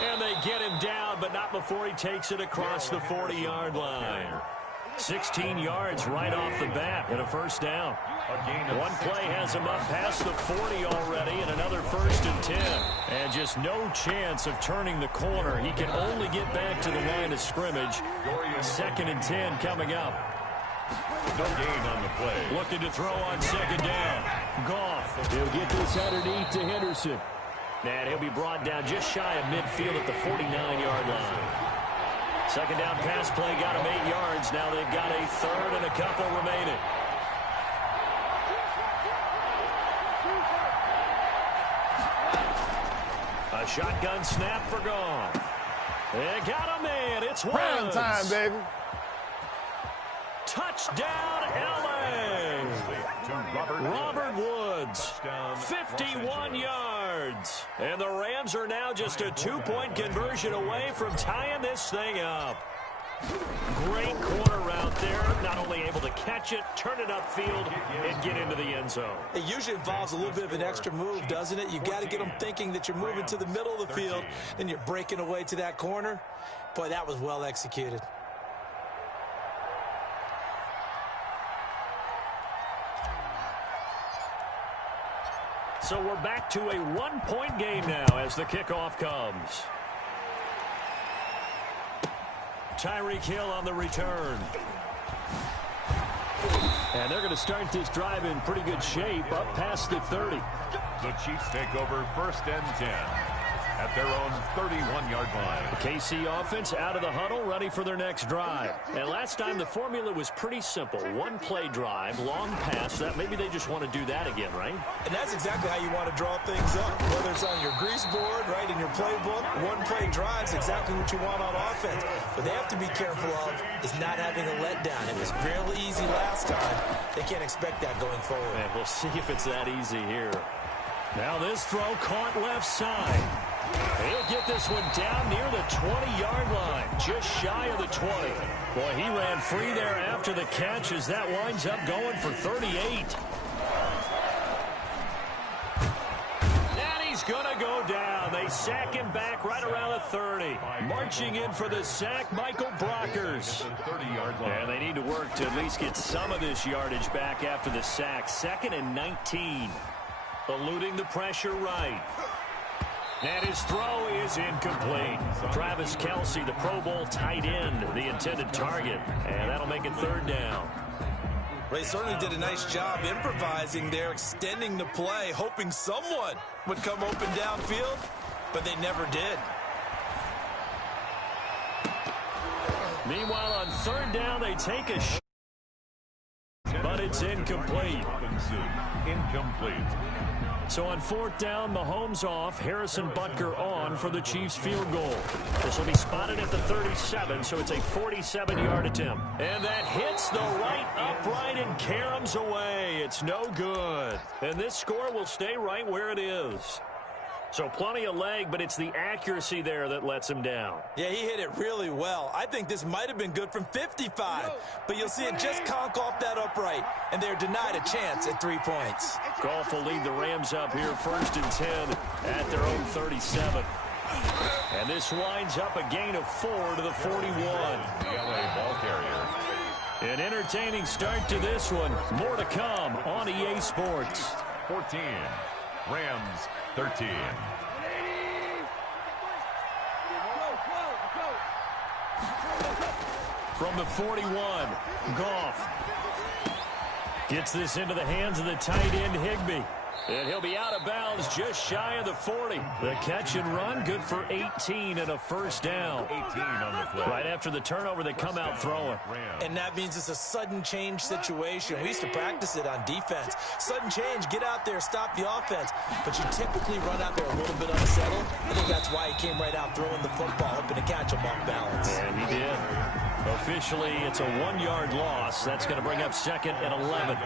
And they get him down, but not before he takes it across the 40-yard line. 16 yards right off the bat and a 1st down. One play has him up past the 40 already and another 1st and 10. And just no chance of turning the corner. He can only get back to the line of scrimmage. 2nd and 10 coming up. No gain on the play. Looking to throw on 2nd down. Goff. He'll get this underneath to Henderson. And he'll be brought down just shy of midfield at the 49-yard line. 2nd down pass play got him 8 yards. Now they've got a 3rd and a couple remaining. A shotgun snap for Goff. They got him in. It's Woods. Prime time, baby. Touchdown, L.A. Robert Woods, 51 yards. And the Rams are now just a 2-point conversion away from tying this thing up. Great corner route there. Not only able to catch it, turn it upfield, and get into the end zone. It usually involves a little bit of an extra move, doesn't it? You got to get them thinking that you're moving to the middle of the field, then you're breaking away to that corner. Boy, that was well executed. So we're back to a 1-point game now as the kickoff comes. Tyreek Hill on the return. And they're going to start this drive in pretty good shape up past the 30. The Chiefs take over 1st and 10 at their own 31-yard line. The KC offense out of the huddle, ready for their next drive. And last time the formula was pretty simple. 1-play drive, long pass. That maybe they just want to do that again, right? And that's exactly how you want to draw things up. Whether it's on your grease board, right, in your playbook, 1-play drive's exactly what you want on offense. What they have to be careful of is not having a letdown. It was really easy last time. They can't expect that going forward. And we'll see if it's that easy here. Now this throw caught left side. He'll get this one down near the 20-yard line, just shy of the 20. Boy, he ran free there after the catch as that winds up going for 38. And he's going to go down. They sack him back right around the 30. Marching in for the sack, Michael Brockers. And they need to work to at least get some of this yardage back after the sack. 2nd and 19. Eluding the pressure right. And his throw is incomplete. Travis Kelce, the Pro Bowl tight end, the intended target. And that'll make it 3rd down. They certainly did a nice job improvising there, extending the play, hoping someone would come open downfield, but they never did. Meanwhile, on 3rd down, they take a shot, but it's incomplete. Incomplete. So on 4th down, Mahomes off, Harrison Butker on for the Chiefs field goal. This will be spotted at the 37, so it's a 47-yard attempt. And that hits the right upright and caroms away. It's no good. And this score will stay right where it is. So plenty of leg, but it's the accuracy there that lets him down. Yeah, he hit it really well. I think this might have been good from 55, but you'll see it just conk off that upright, and they're denied a chance at 3 points. Goff will lead the Rams up here 1st and 10 at their own 37. And this winds up a gain of 4 to the 41. The LA ball carrier. An entertaining start to this one. More to come on EA Sports. 14. Rams 13. From the 41, Goff. Gets this into the hands of the tight end, Higbee. And he'll be out of bounds just shy of the 40. The catch and run, good for 18 and a first down. 18 on the play. Right after the turnover, they come out throwing. And that means it's a sudden change situation. We used to practice it on defense. Sudden change, get out there, stop the offense. But you typically run out there a little bit unsettled. I think that's why he came right out throwing the football, hoping to catch him off balance. And he did. Officially, it's a 1-yard loss. That's going to bring up 2nd and 11.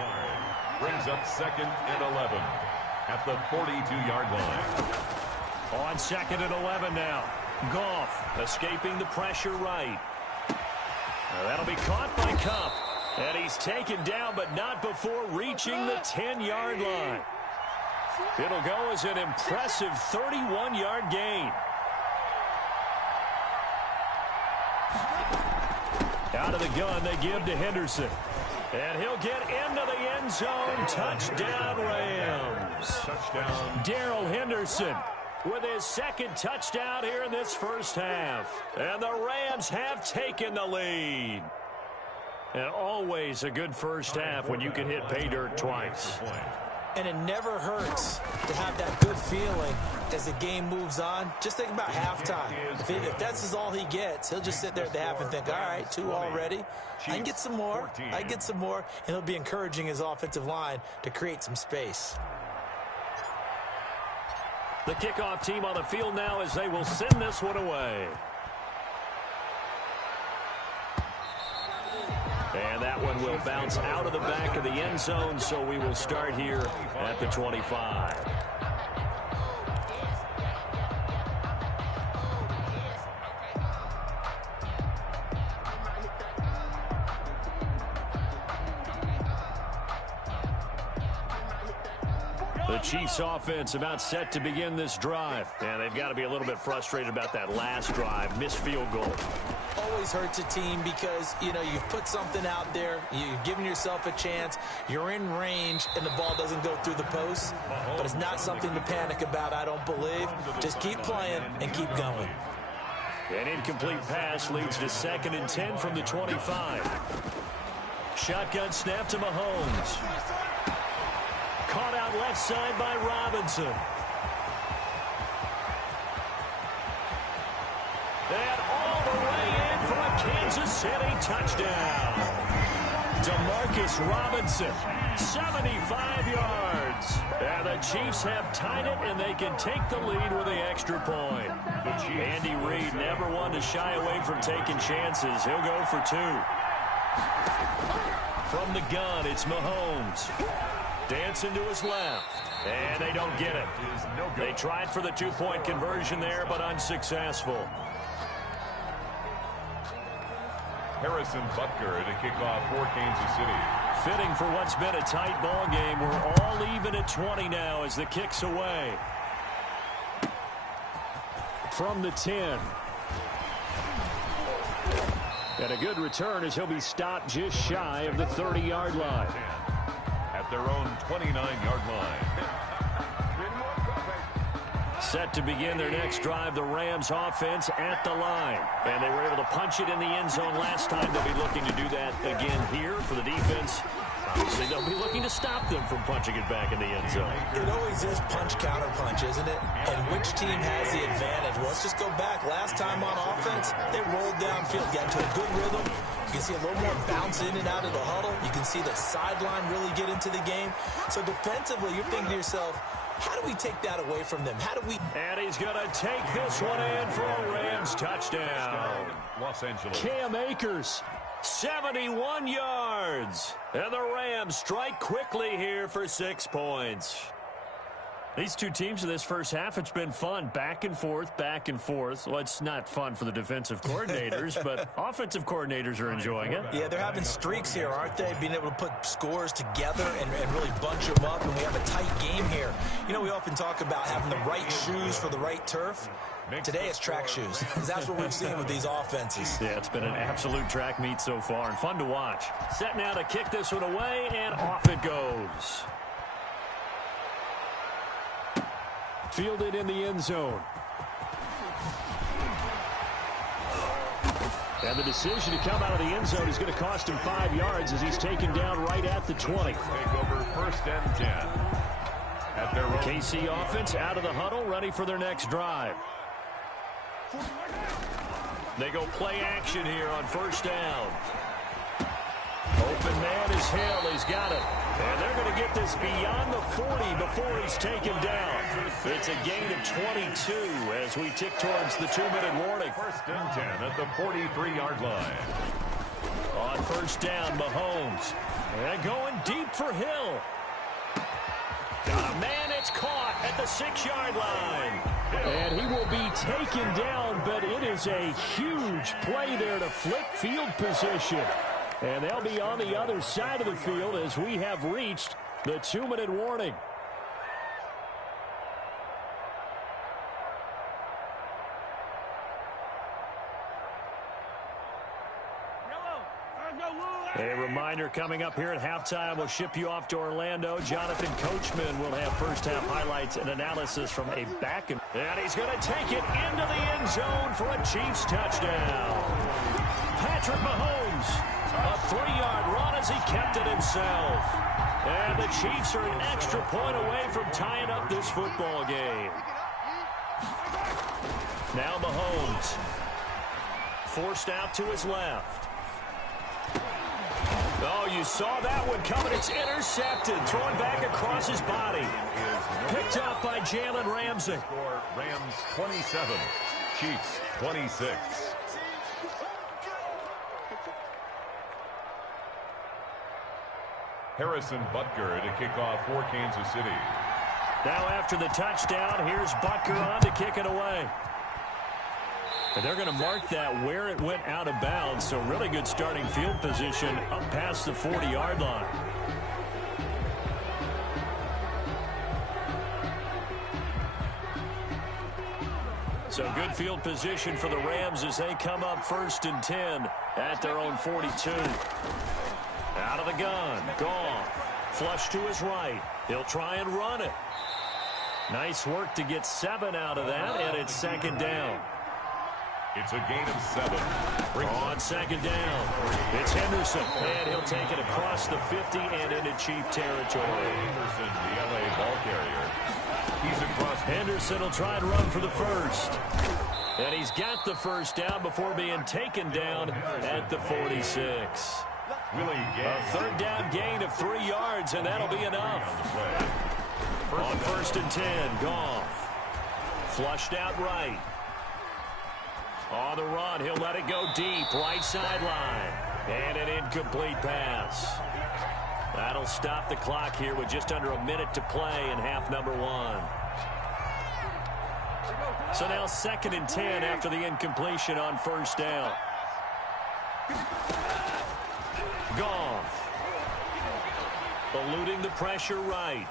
Brings up 2nd and 11 at the 42-yard line. On 2nd and 11 now. Goff escaping the pressure right. That'll be caught by Cup. And he's taken down, but not before reaching the 10-yard line. It'll go as an impressive 31-yard gain. Out of the gun, they give to Henderson. And he'll get into the end zone. Touchdown, Rams. Touchdown. Darrell Henderson with his 2nd touchdown here in this first half. And the Rams have taken the lead. And always a good first half when you can hit pay dirt twice. And it never hurts to have that good feeling as the game moves on. Just think about halftime. If that's all he gets, he'll just sit there at the half and think, all right, 2 already. I can get some more. I can get some more. And he'll be encouraging his offensive line to create some space. The kickoff team on the field now as they will send this one away. And that one will bounce out of the back of the end zone, so we will start here at the 25. The Chiefs offense about set to begin this drive. And they've got to be a little bit frustrated about that last drive, missed field goal. Always hurts a team because, you know, you've put something out there, you've given yourself a chance, you're in range, and the ball doesn't go through the post. But it's not something to panic about, I don't believe. Just keep playing and keep going. An incomplete pass leads to 2nd and 10 from the 25. Shotgun snap to Mahomes. Caught out left side by Robinson. And all the way in for a Kansas City touchdown. Demarcus Robinson, 75 yards. And the Chiefs have tied it, and they can take the lead with the extra point. Andy Reid never one to shy away from taking chances. He'll go for 2. From the gun, it's Mahomes. Dancing to his left. And they don't get it. They tried for the 2-point conversion there, but unsuccessful. Harrison Butker to kick off for Kansas City. Fitting for what's been a tight ball game. We're all even at 20 now as the kick's away. From the 10. And a good return as he'll be stopped just shy of the 30-yard line. At their own 29-yard line. Set to begin their next drive, the Rams offense at the line. And they were able to punch it in the end zone last time. They'll be looking to do that again here for the defense. Obviously, they'll be looking to stop them from punching it back in the end zone. It always is punch-counter-punch, isn't it? And which team has the advantage? Well, let's just go back. Last time on offense, they rolled downfield, got into a good rhythm. You can see a little more bounce in and out of the huddle. You can see the sideline really get into the game. So defensively, you're thinking to yourself, how do we take that away from them? How do we... And he's going to take this one in for a Rams touchdown. Los Angeles. Cam Akers, 71 yards. And the Rams strike quickly here for 6 points. These two teams in this first half, it's been fun. Back and forth, back and forth. Well, it's not fun for the defensive coordinators, but offensive coordinators are enjoying it. Yeah, they're having streaks here, aren't they? Being able to put scores together and really bunch them up, and we have a tight game here. You know, we often talk about having the right shoes for the right turf. Today it's track shoes, because that's what we've seen with these offenses. Yeah, it's been an absolute track meet so far, and fun to watch. Set now to kick this one away, and off it goes. Fielded in the end zone. And the decision to come out of the end zone is going to cost him 5 yards as he's taken down right at the 20. Take over 1st and 10. At their own. KC offense out of the huddle, ready for their next drive. They go play action here on 1st down. Open man is Hill. He's got it. And they're going to get this beyond the 40 before he's taken down. It's a gain of 22 as we tick towards the 2-minute warning. 1st and 10 at the 43-yard line. On 1st down, Mahomes. And going deep for Hill. Got a man, it's caught at the 6-yard line. And he will be taken down, but it is a huge play there to flip field position. And they'll be on the other side of the field as we have reached the 2-minute warning. A reminder coming up here at halftime, we'll ship you off to Orlando. Jonathan Coachman will have first-half highlights and analysis from a back. And he's going to take it into the end zone for a Chiefs touchdown. Patrick Mahomes, a 3-yard run as he kept it himself. And the Chiefs are an extra point away from tying up this football game. Now Mahomes, forced out to his left. Oh, you saw that one coming. It's intercepted. Thrown back across his body. Picked up by Jalen Ramsey. Rams 27, Chiefs 26. Harrison Butker to kick off for Kansas City. Now after the touchdown, here's Butker on to kick it away. And they're going to mark that where it went out of bounds. So really good starting field position up past the 40-yard line. So good field position for the Rams as they come up 1st and 10 at their own 42. Out of the gun, Goff. Flush to his right. He'll try and run it. Nice work to get 7 out of that, and it's 2nd down. It's a gain of 7. On 2nd down, it's Henderson, and he'll take it across the 50 and into Chief territory. Henderson, the LA ball carrier. He's across. Henderson will try and run for the 1st. And he's got the 1st down before being taken down at the 46. A 3rd down gain of 3 yards, and that'll be enough. On 1st and 10, Goff. Flushed out right. On the run, he'll let it go deep, right sideline. And an incomplete pass. That'll stop the clock here with just under a minute to play in half number 1. So now 2nd and 10 after the incompletion on 1st down. Goff. Eluding the pressure right.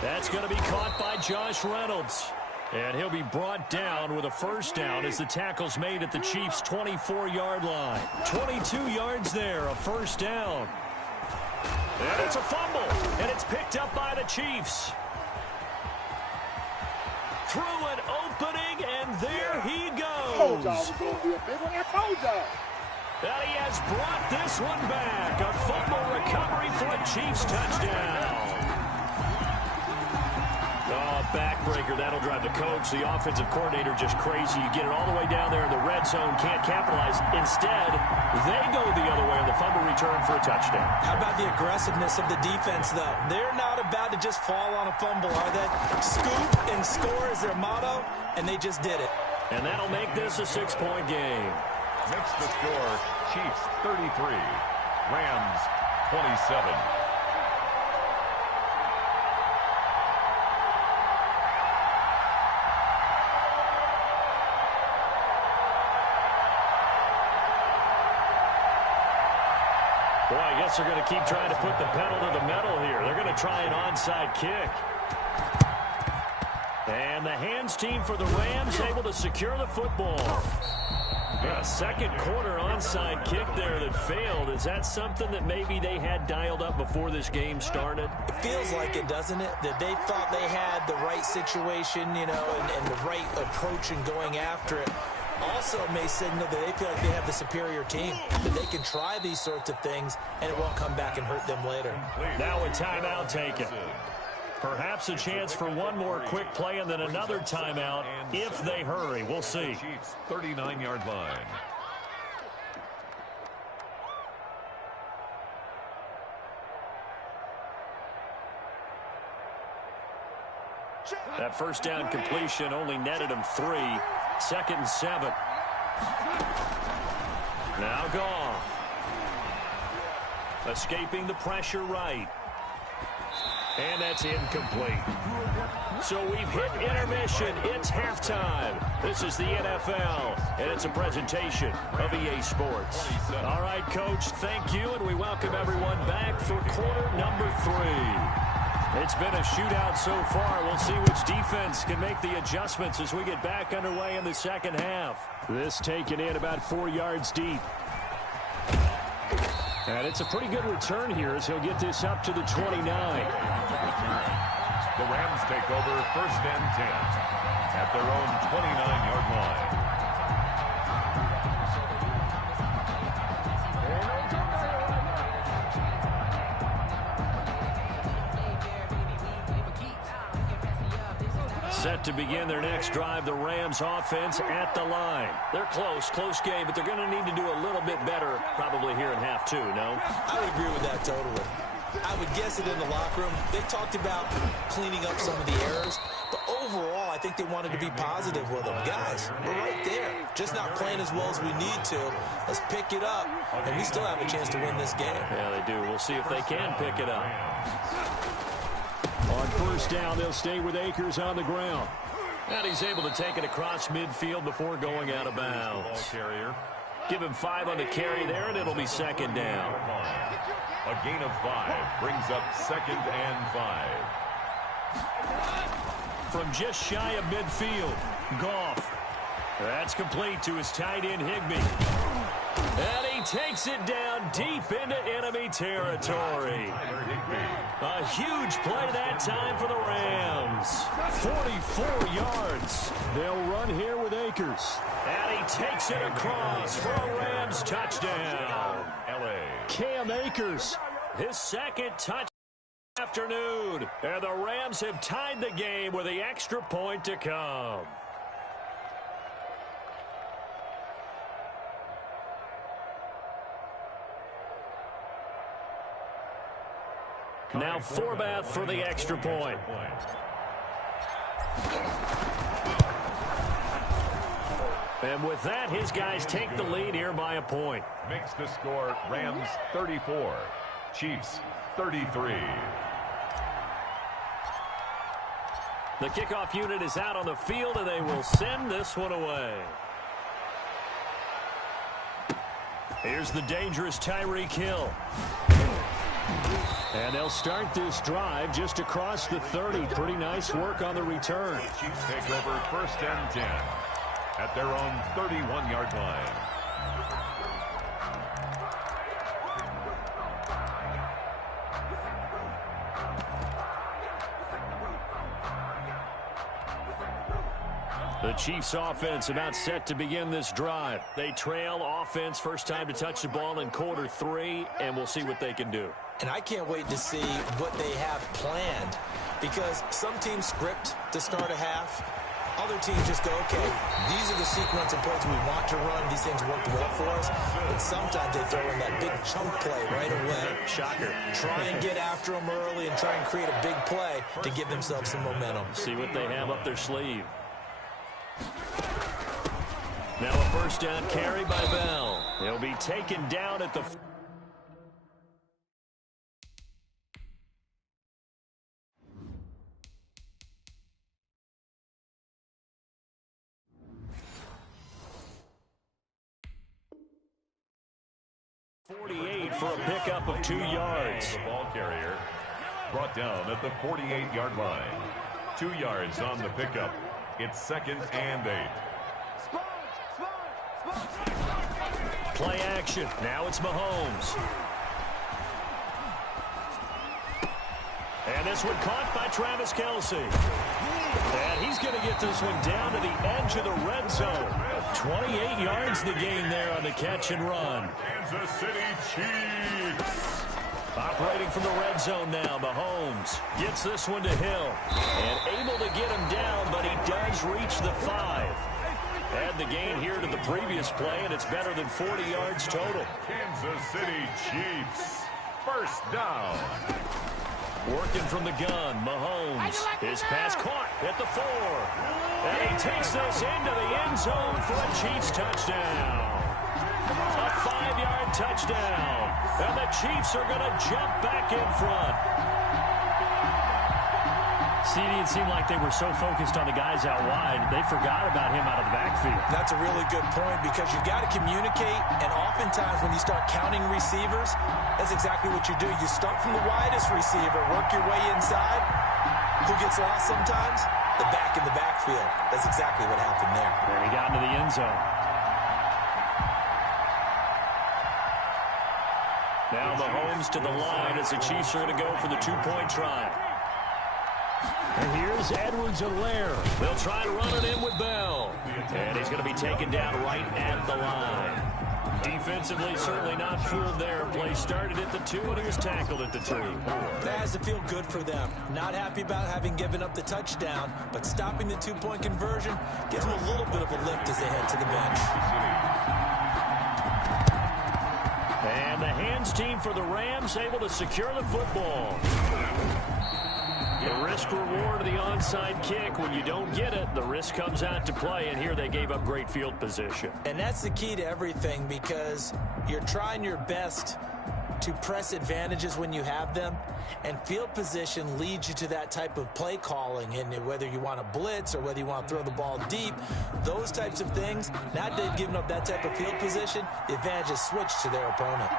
That's going to be caught by Josh Reynolds. And he'll be brought down with a 1st down as the tackle's made at the Chiefs' 24-yard line. 22 yards there, a 1st down. And it's a fumble, and it's picked up by the Chiefs. Through an opening, and there he goes. And he has brought this one back. A fumble recovery for a Chiefs touchdown. Backbreaker, that'll drive the coach, the offensive coordinator, just crazy. You get it all the way down there in the red zone, can't capitalize. Instead, they go the other way on the fumble return for a touchdown. How about the aggressiveness of the defense, though? They're not about to just fall on a fumble, are they? Scoop and score is their motto, and they just did it. And that'll make this a 6-point game. Makes the score Chiefs 33, Rams 27. Boy, I guess they're going to keep trying to put the pedal to the metal here. They're going to try an onside kick. And the hands team for the Rams able to secure the football. A 2nd quarter onside kick there that failed. Is that something that maybe they had dialed up before this game started? It feels like it, doesn't it? That they thought they had the right situation, you know, and the right approach in going after it. also may signal that they feel like they have the superior team, that they can try these sorts of things and it won't come back and hurt them later. Now a timeout taken. Perhaps a chance for one more quick play and then another timeout if they hurry. We'll see. Chiefs 39-yard line. That first down completion only netted him 3. 2nd and 7. Now Goff. Escaping the pressure right. And that's incomplete. So we've hit intermission. It's halftime. This is the NFL, and it's a presentation of EA Sports. All right, Coach, thank you, and we welcome everyone back for quarter number 3. It's been a shootout so far. We'll see which defense can make the adjustments as we get back underway in the second half. This taken in about 4 yards deep. And it's a pretty good return here as he'll get this up to the 29. The Rams take over 1st and 10 at their own 29-yard line. Set to begin their next drive, the Rams offense at the line. They're close game, but they're going to need to do a little bit better probably here in half 2, no? I would agree with that totally. I would guess it in the locker room. They talked about cleaning up some of the errors, but overall, I think they wanted to be positive with them. Guys, we're right there. Just not playing as well as we need to. Let's pick it up, and we still have a chance to win this game. Yeah, they do. We'll see if they can pick it up. On 1st down, they'll stay with Akers on the ground. And he's able to take it across midfield before going out of bounds. Give him 5 on the carry there, and it'll be 2nd down. A gain of 5 brings up 2nd and 5. From just shy of midfield, Goff. That's complete to his tight end, Higbee. And he takes it down deep into enemy territory. A huge play that time for the Rams. 44 yards. They'll run here with Akers. And he takes it across for a Rams touchdown. Cam Akers, his 2nd touchdown this afternoon. And the Rams have tied the game with the extra point to come. Now Forbath for the extra point. And with that, his guys take the lead here by a point. Makes the score Rams 34, Chiefs 33. The kickoff unit is out on the field, and they will send this one away. Here's the dangerous Tyreek Hill. And they'll start this drive just across the 30. Pretty nice work on the return. The Chiefs take over 1st and 10 at their own 31-yard line. The Chiefs offense about set to begin this drive. They trail offense, first time to touch the ball in quarter 3, and we'll see what they can do. And I can't wait to see what they have planned, because some teams script to start a half. Other teams just go, okay, these are the sequence of plays we want to run. These things work well for us. And sometimes they throw in that big chunk play right away. Shocker. Try and get after them early and try and create a big play to give themselves some momentum. See what they have up their sleeve. Now a first down carry by Bell. He'll be taken down at the... for a pickup of 2 yards. The ball carrier brought down at the 48-yard line. 2 yards on the pickup. It's 2nd and 8. Play action. Now it's Mahomes. And this one caught by Travis Kelce. And he's going to get this one down to the edge of the red zone. 28 yards the gain there on the catch and run. Kansas City Chiefs. Operating from the red zone now, Mahomes gets this one to Hill. And able to get him down, but he does reach the 5. Add the gain here to the previous play, and it's better than 40 yards total. Kansas City Chiefs. First down. Working from the gun, Mahomes. His pass caught at the 4. And he takes this into the end zone for a Chiefs touchdown. A 5-yard touchdown. And the Chiefs are going to jump back in front. CD, it seemed like they were so focused on the guys out wide, they forgot about him out of the backfield. That's a really good point because you've got to communicate, and oftentimes when you start counting receivers, that's exactly what you do. You start from the widest receiver, work your way inside. Who gets lost sometimes? The back in the backfield. That's exactly what happened there. And he got into the end zone. Now Mahomes to the line as the Chiefs are going to go for the 2-point try. And here's Edwards-Helaire. They'll try to run it in with Bell. And he's going to be taken down right at the line. Defensively, certainly not fooled there. Play started at the 2, and he was tackled at the 2. That has to feel good for them. Not happy about having given up the touchdown, but stopping the 2-point conversion gives them a little bit of a lift as they head to the bench. And the hands team for the Rams able to secure the football. The risk-reward of the onside kick. When you don't get it, the risk comes out to play, and here they gave up great field position. And that's the key to everything because you're trying your best to press advantages when you have them, and field position leads you to that type of play calling, and whether you want to blitz or whether you want to throw the ball deep, those types of things. Now they've given up that type of field position, the advantage is switched to their opponent.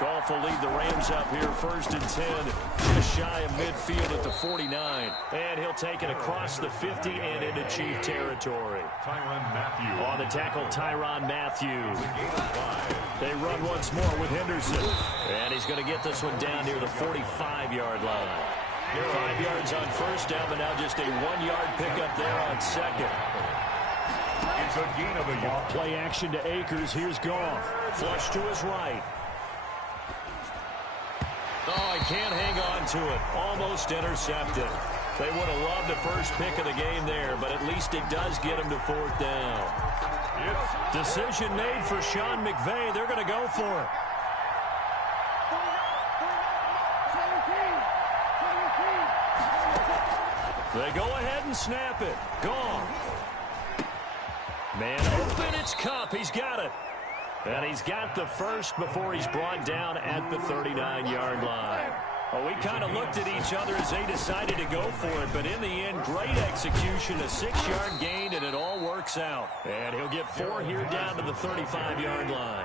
Goff will lead the Rams up here 1st and 10, just shy of midfield at the 49. And he'll take it across the 50 and into Chief territory. Tyrann Mathieu. On the tackle, Tyrann Mathieu. They run once more with Henderson. And he's going to get this one down near the 45-yard line. 5 yards on first down, but now just a 1-yard pickup there on second. It's a gain of a yard. Play action to Akers. Here's Goff. Flush to his right. Oh, he can't hang on to it. Almost intercepted. They would have loved the first pick of the game there, but at least it does get him to 4th down. Decision made for Sean McVay. They're going to go for it. They go ahead and snap it. Gone. Man open, it's Kupp. He's got it. And he's got the first before he's brought down at the 39-yard line. Well, we kind of looked at each other as they decided to go for it, but in the end, great execution, a 6-yard gain, and it all works out. And he'll get 4 here down to the 35-yard line.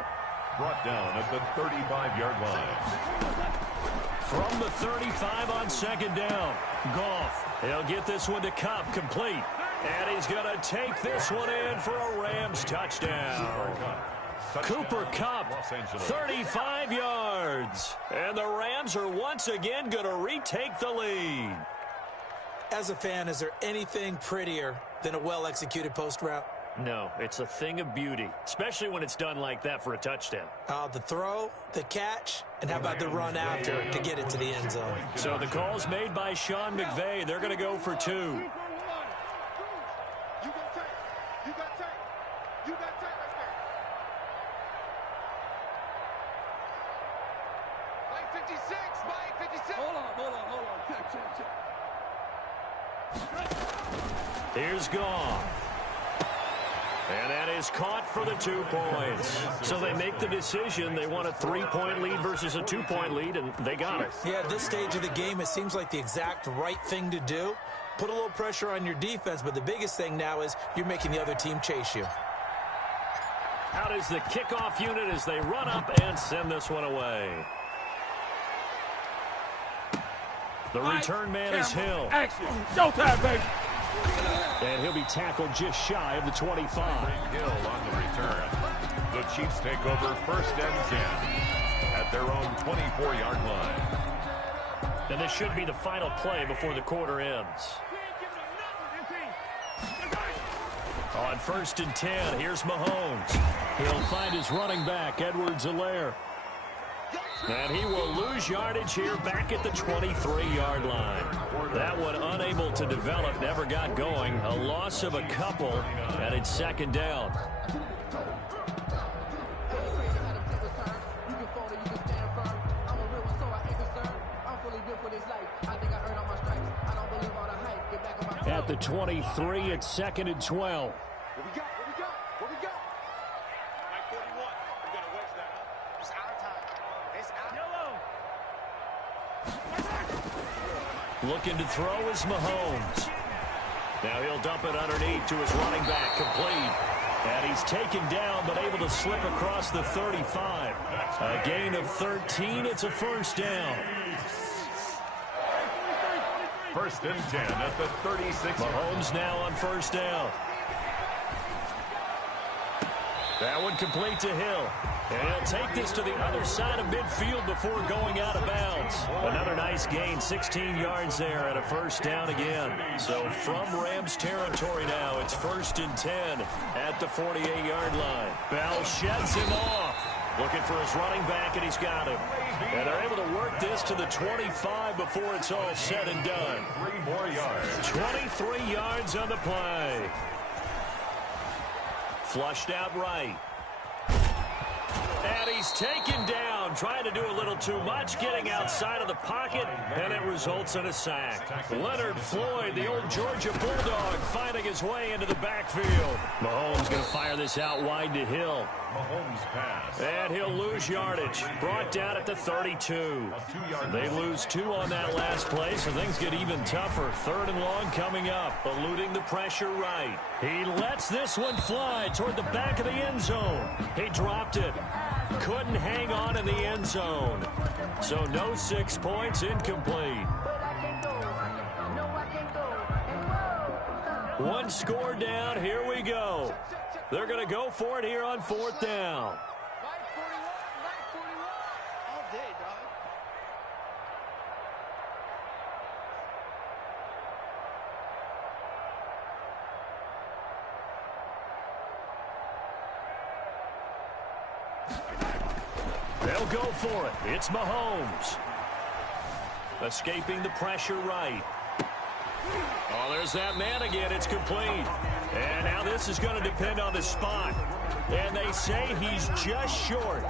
Brought down at the 35-yard line. From the 35 on 2nd down, Goff. He'll get this one to Kupp, complete. And he's going to take this one in for a Rams touchdown. Cooper Kupp, 35 yards. And the Rams are once again going to retake the lead. As a fan, is there anything prettier than a well-executed post route? No, it's a thing of beauty, especially when it's done like that for a touchdown. The throw, the catch, and how about the run after to get it to the end zone? So the call's made by Sean McVay. They're going to go for 2. Here's Goff. And that is caught for the 2 points. So they make the decision. They want a 3-point lead versus a 2-point lead, and they got it. Yeah, at this stage of the game, it seems like the exact right thing to do. Put a little pressure on your defense, but the biggest thing now is you're making the other team chase you. Out is the kickoff unit as they run up and send this one away. The return man is Hill. Action. Showtime, baby. And he'll be tackled just shy of the 25. Hill on the return. The Chiefs take over 1st and 10 at their own 24-yard line. And this should be the final play before the quarter ends. On 1st and 10, here's Mahomes. He'll find his running back, Edwards-Helaire. And he will lose yardage here back at the 23-yard line. That one unable to develop, never got going. A loss of a couple, and it's 2nd down. At the 23, it's 2nd and 12. Looking to throw is Mahomes. Now he'll dump it underneath to his running back, complete. And he's taken down, but able to slip across the 35. A gain of 13. It's a 1st down. 1st and 10 at the 36. Mahomes now on 1st down. That one complete to Hill. And he'll take this to the other side of midfield before going out of bounds. Another nice gain, 16 yards there and a 1st down again. So from Rams territory now, it's 1st and 10 at the 48-yard line. Bell sheds him off. Looking for his running back, and he's got him. And they're able to work this to the 25 before it's all said and done. 3 more yards. 23 yards on the play. Flushed out right. And he's taken down, trying to do a little too much, getting outside of the pocket, and it results in a sack. Leonard Floyd, the old Georgia Bulldog, finding his way into the backfield. Mahomes going to fire this out wide to Hill. Mahomes pass. And he'll lose yardage. Brought down at the 32. They lose 2 on that last play, so things get even tougher. 3rd and long coming up, eluding the pressure right. He lets this one fly toward the back of the end zone. He dropped it. Couldn't hang on in the end zone. So no 6 points, incomplete. 1 score down, here we go. They're going to go for it here on 4th down. They'll go for it. It's Mahomes. Escaping the pressure right. Oh, there's that man again. It's complete. And now this is going to depend on the spot. And they say he's just short.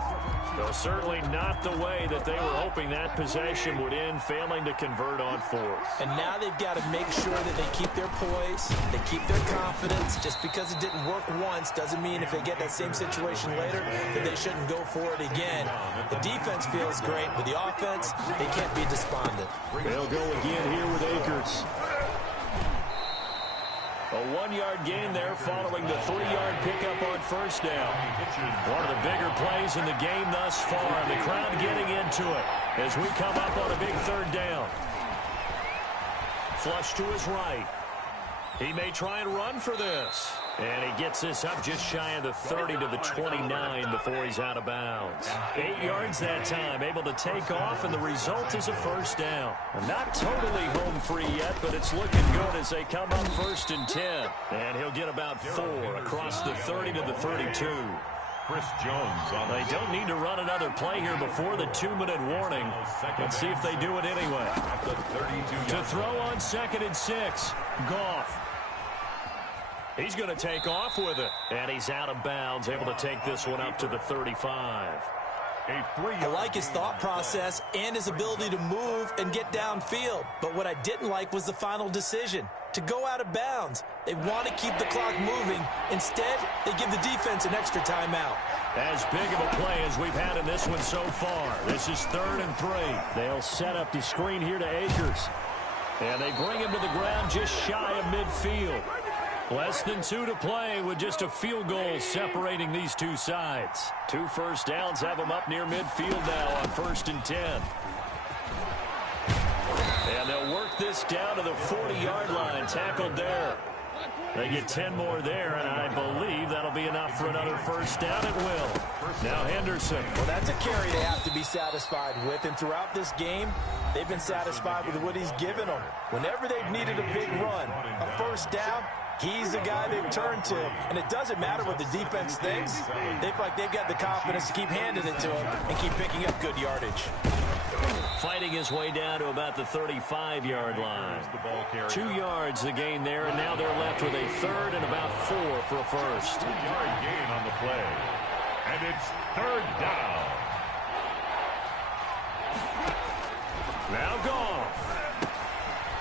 Though certainly not the way that they were hoping that possession would end, failing to convert on 4th. And now they've got to make sure that they keep their poise, they keep their confidence. Just because it didn't work once doesn't mean if they get that same situation later that they shouldn't go for it again. The defense feels great, but the offense, they can't be despondent. They'll go again here with Akers. A 1-yard gain there following the 3-yard pickup on 1st down. One of the bigger plays in the game thus far, and the crowd getting into it as we come up on a big 3rd down. Flush to his right. He may try and run for this. And he gets this up just shy of the 30 to the 29 before he's out of bounds. 8 yards that time, able to take off, and the result is a 1st down. Not totally home free yet, but it's looking good as they come up 1st and 10. And he'll get about 4 across the 30 to the 32. Chris Jones on They don't need to run another play here before the 2-minute warning. Let's see if they do it anyway. To throw on 2nd and 6, Goff. He's going to take off with it. And he's out of bounds, able to take this one up to the 35. I like his thought process and his ability to move and get downfield. But what I didn't like was the final decision, to go out of bounds. They want to keep the clock moving. Instead, they give the defense an extra timeout. As big of a play as we've had in this one so far. This is 3rd and 3. They'll set up the screen here to Akers. And they bring him to the ground just shy of midfield. Less than 2 to play with just a field goal separating these two sides. 2 first downs have them up near midfield now on 1st and 10. And they'll work this down to the 40-yard line. Tackled there. They get 10 more there, and I believe that'll be enough for another first down. It will. Now Henderson. Well, that's a carry they have to be satisfied with, and throughout this game, they've been satisfied with what he's given them. Whenever they've needed a big run, a first down, he's the guy they've turned to. And it doesn't matter what the defense thinks. They feel like they've got the confidence to keep handing it to him and keep picking up good yardage. Fighting his way down to about the 35-yard line. 2 yards the gain there, and now they're left with a third and about 4 for a first. 2-yard gain on the play. And it's third down. Now Goff.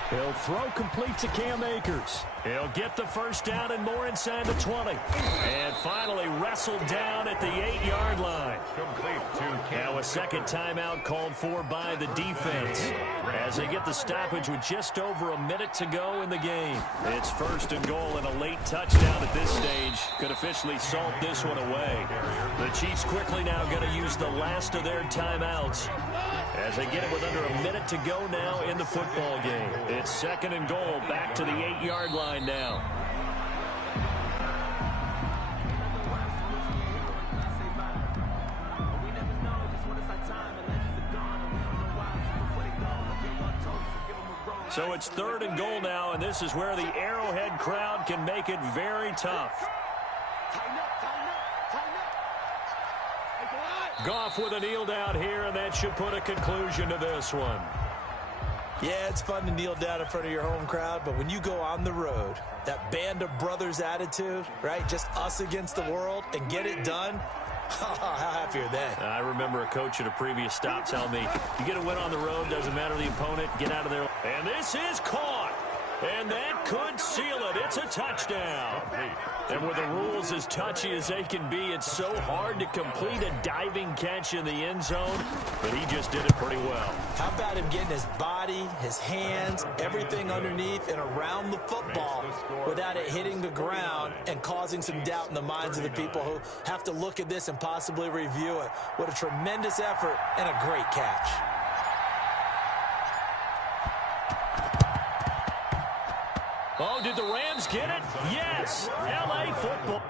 He'll throw complete to Cam Akers. He'll get the first down and more inside the 20. And finally wrestled down at the 8-yard line. Complete to Cam. Now a second timeout called for by the defense as they get the stoppage with just over a minute to go in the game. It's first and goal and a late touchdown at this stage could officially salt this one away. The Chiefs quickly now going to use the last of their timeouts as they get it with under a minute to go now in the football game. It's second and goal back to the 8-yard line now. So it's third and goal now, and this is where the Arrowhead crowd can make it very tough. Goff with a kneel down here, and that should put a conclusion to this one. Yeah, it's fun to kneel down in front of your home crowd, but when you go on the road, that band of brothers attitude, right, just us against the world, and get it done, how happy are they? I remember a coach at a previous stop telling me, you get a win on the road, doesn't matter the opponent, get out of there. And this is caught. And that could seal it. It's a touchdown. And with the rules as touchy as they can be, it's so hard to complete a diving catch in the end zone, but he just did it pretty well. How about him getting his body, his hands, everything underneath and around the football without it hitting the ground and causing some doubt in the minds of the people who have to look at this and possibly review it. What a tremendous effort and a great catch. Oh, did the Rams get it? Yes. L.A. football.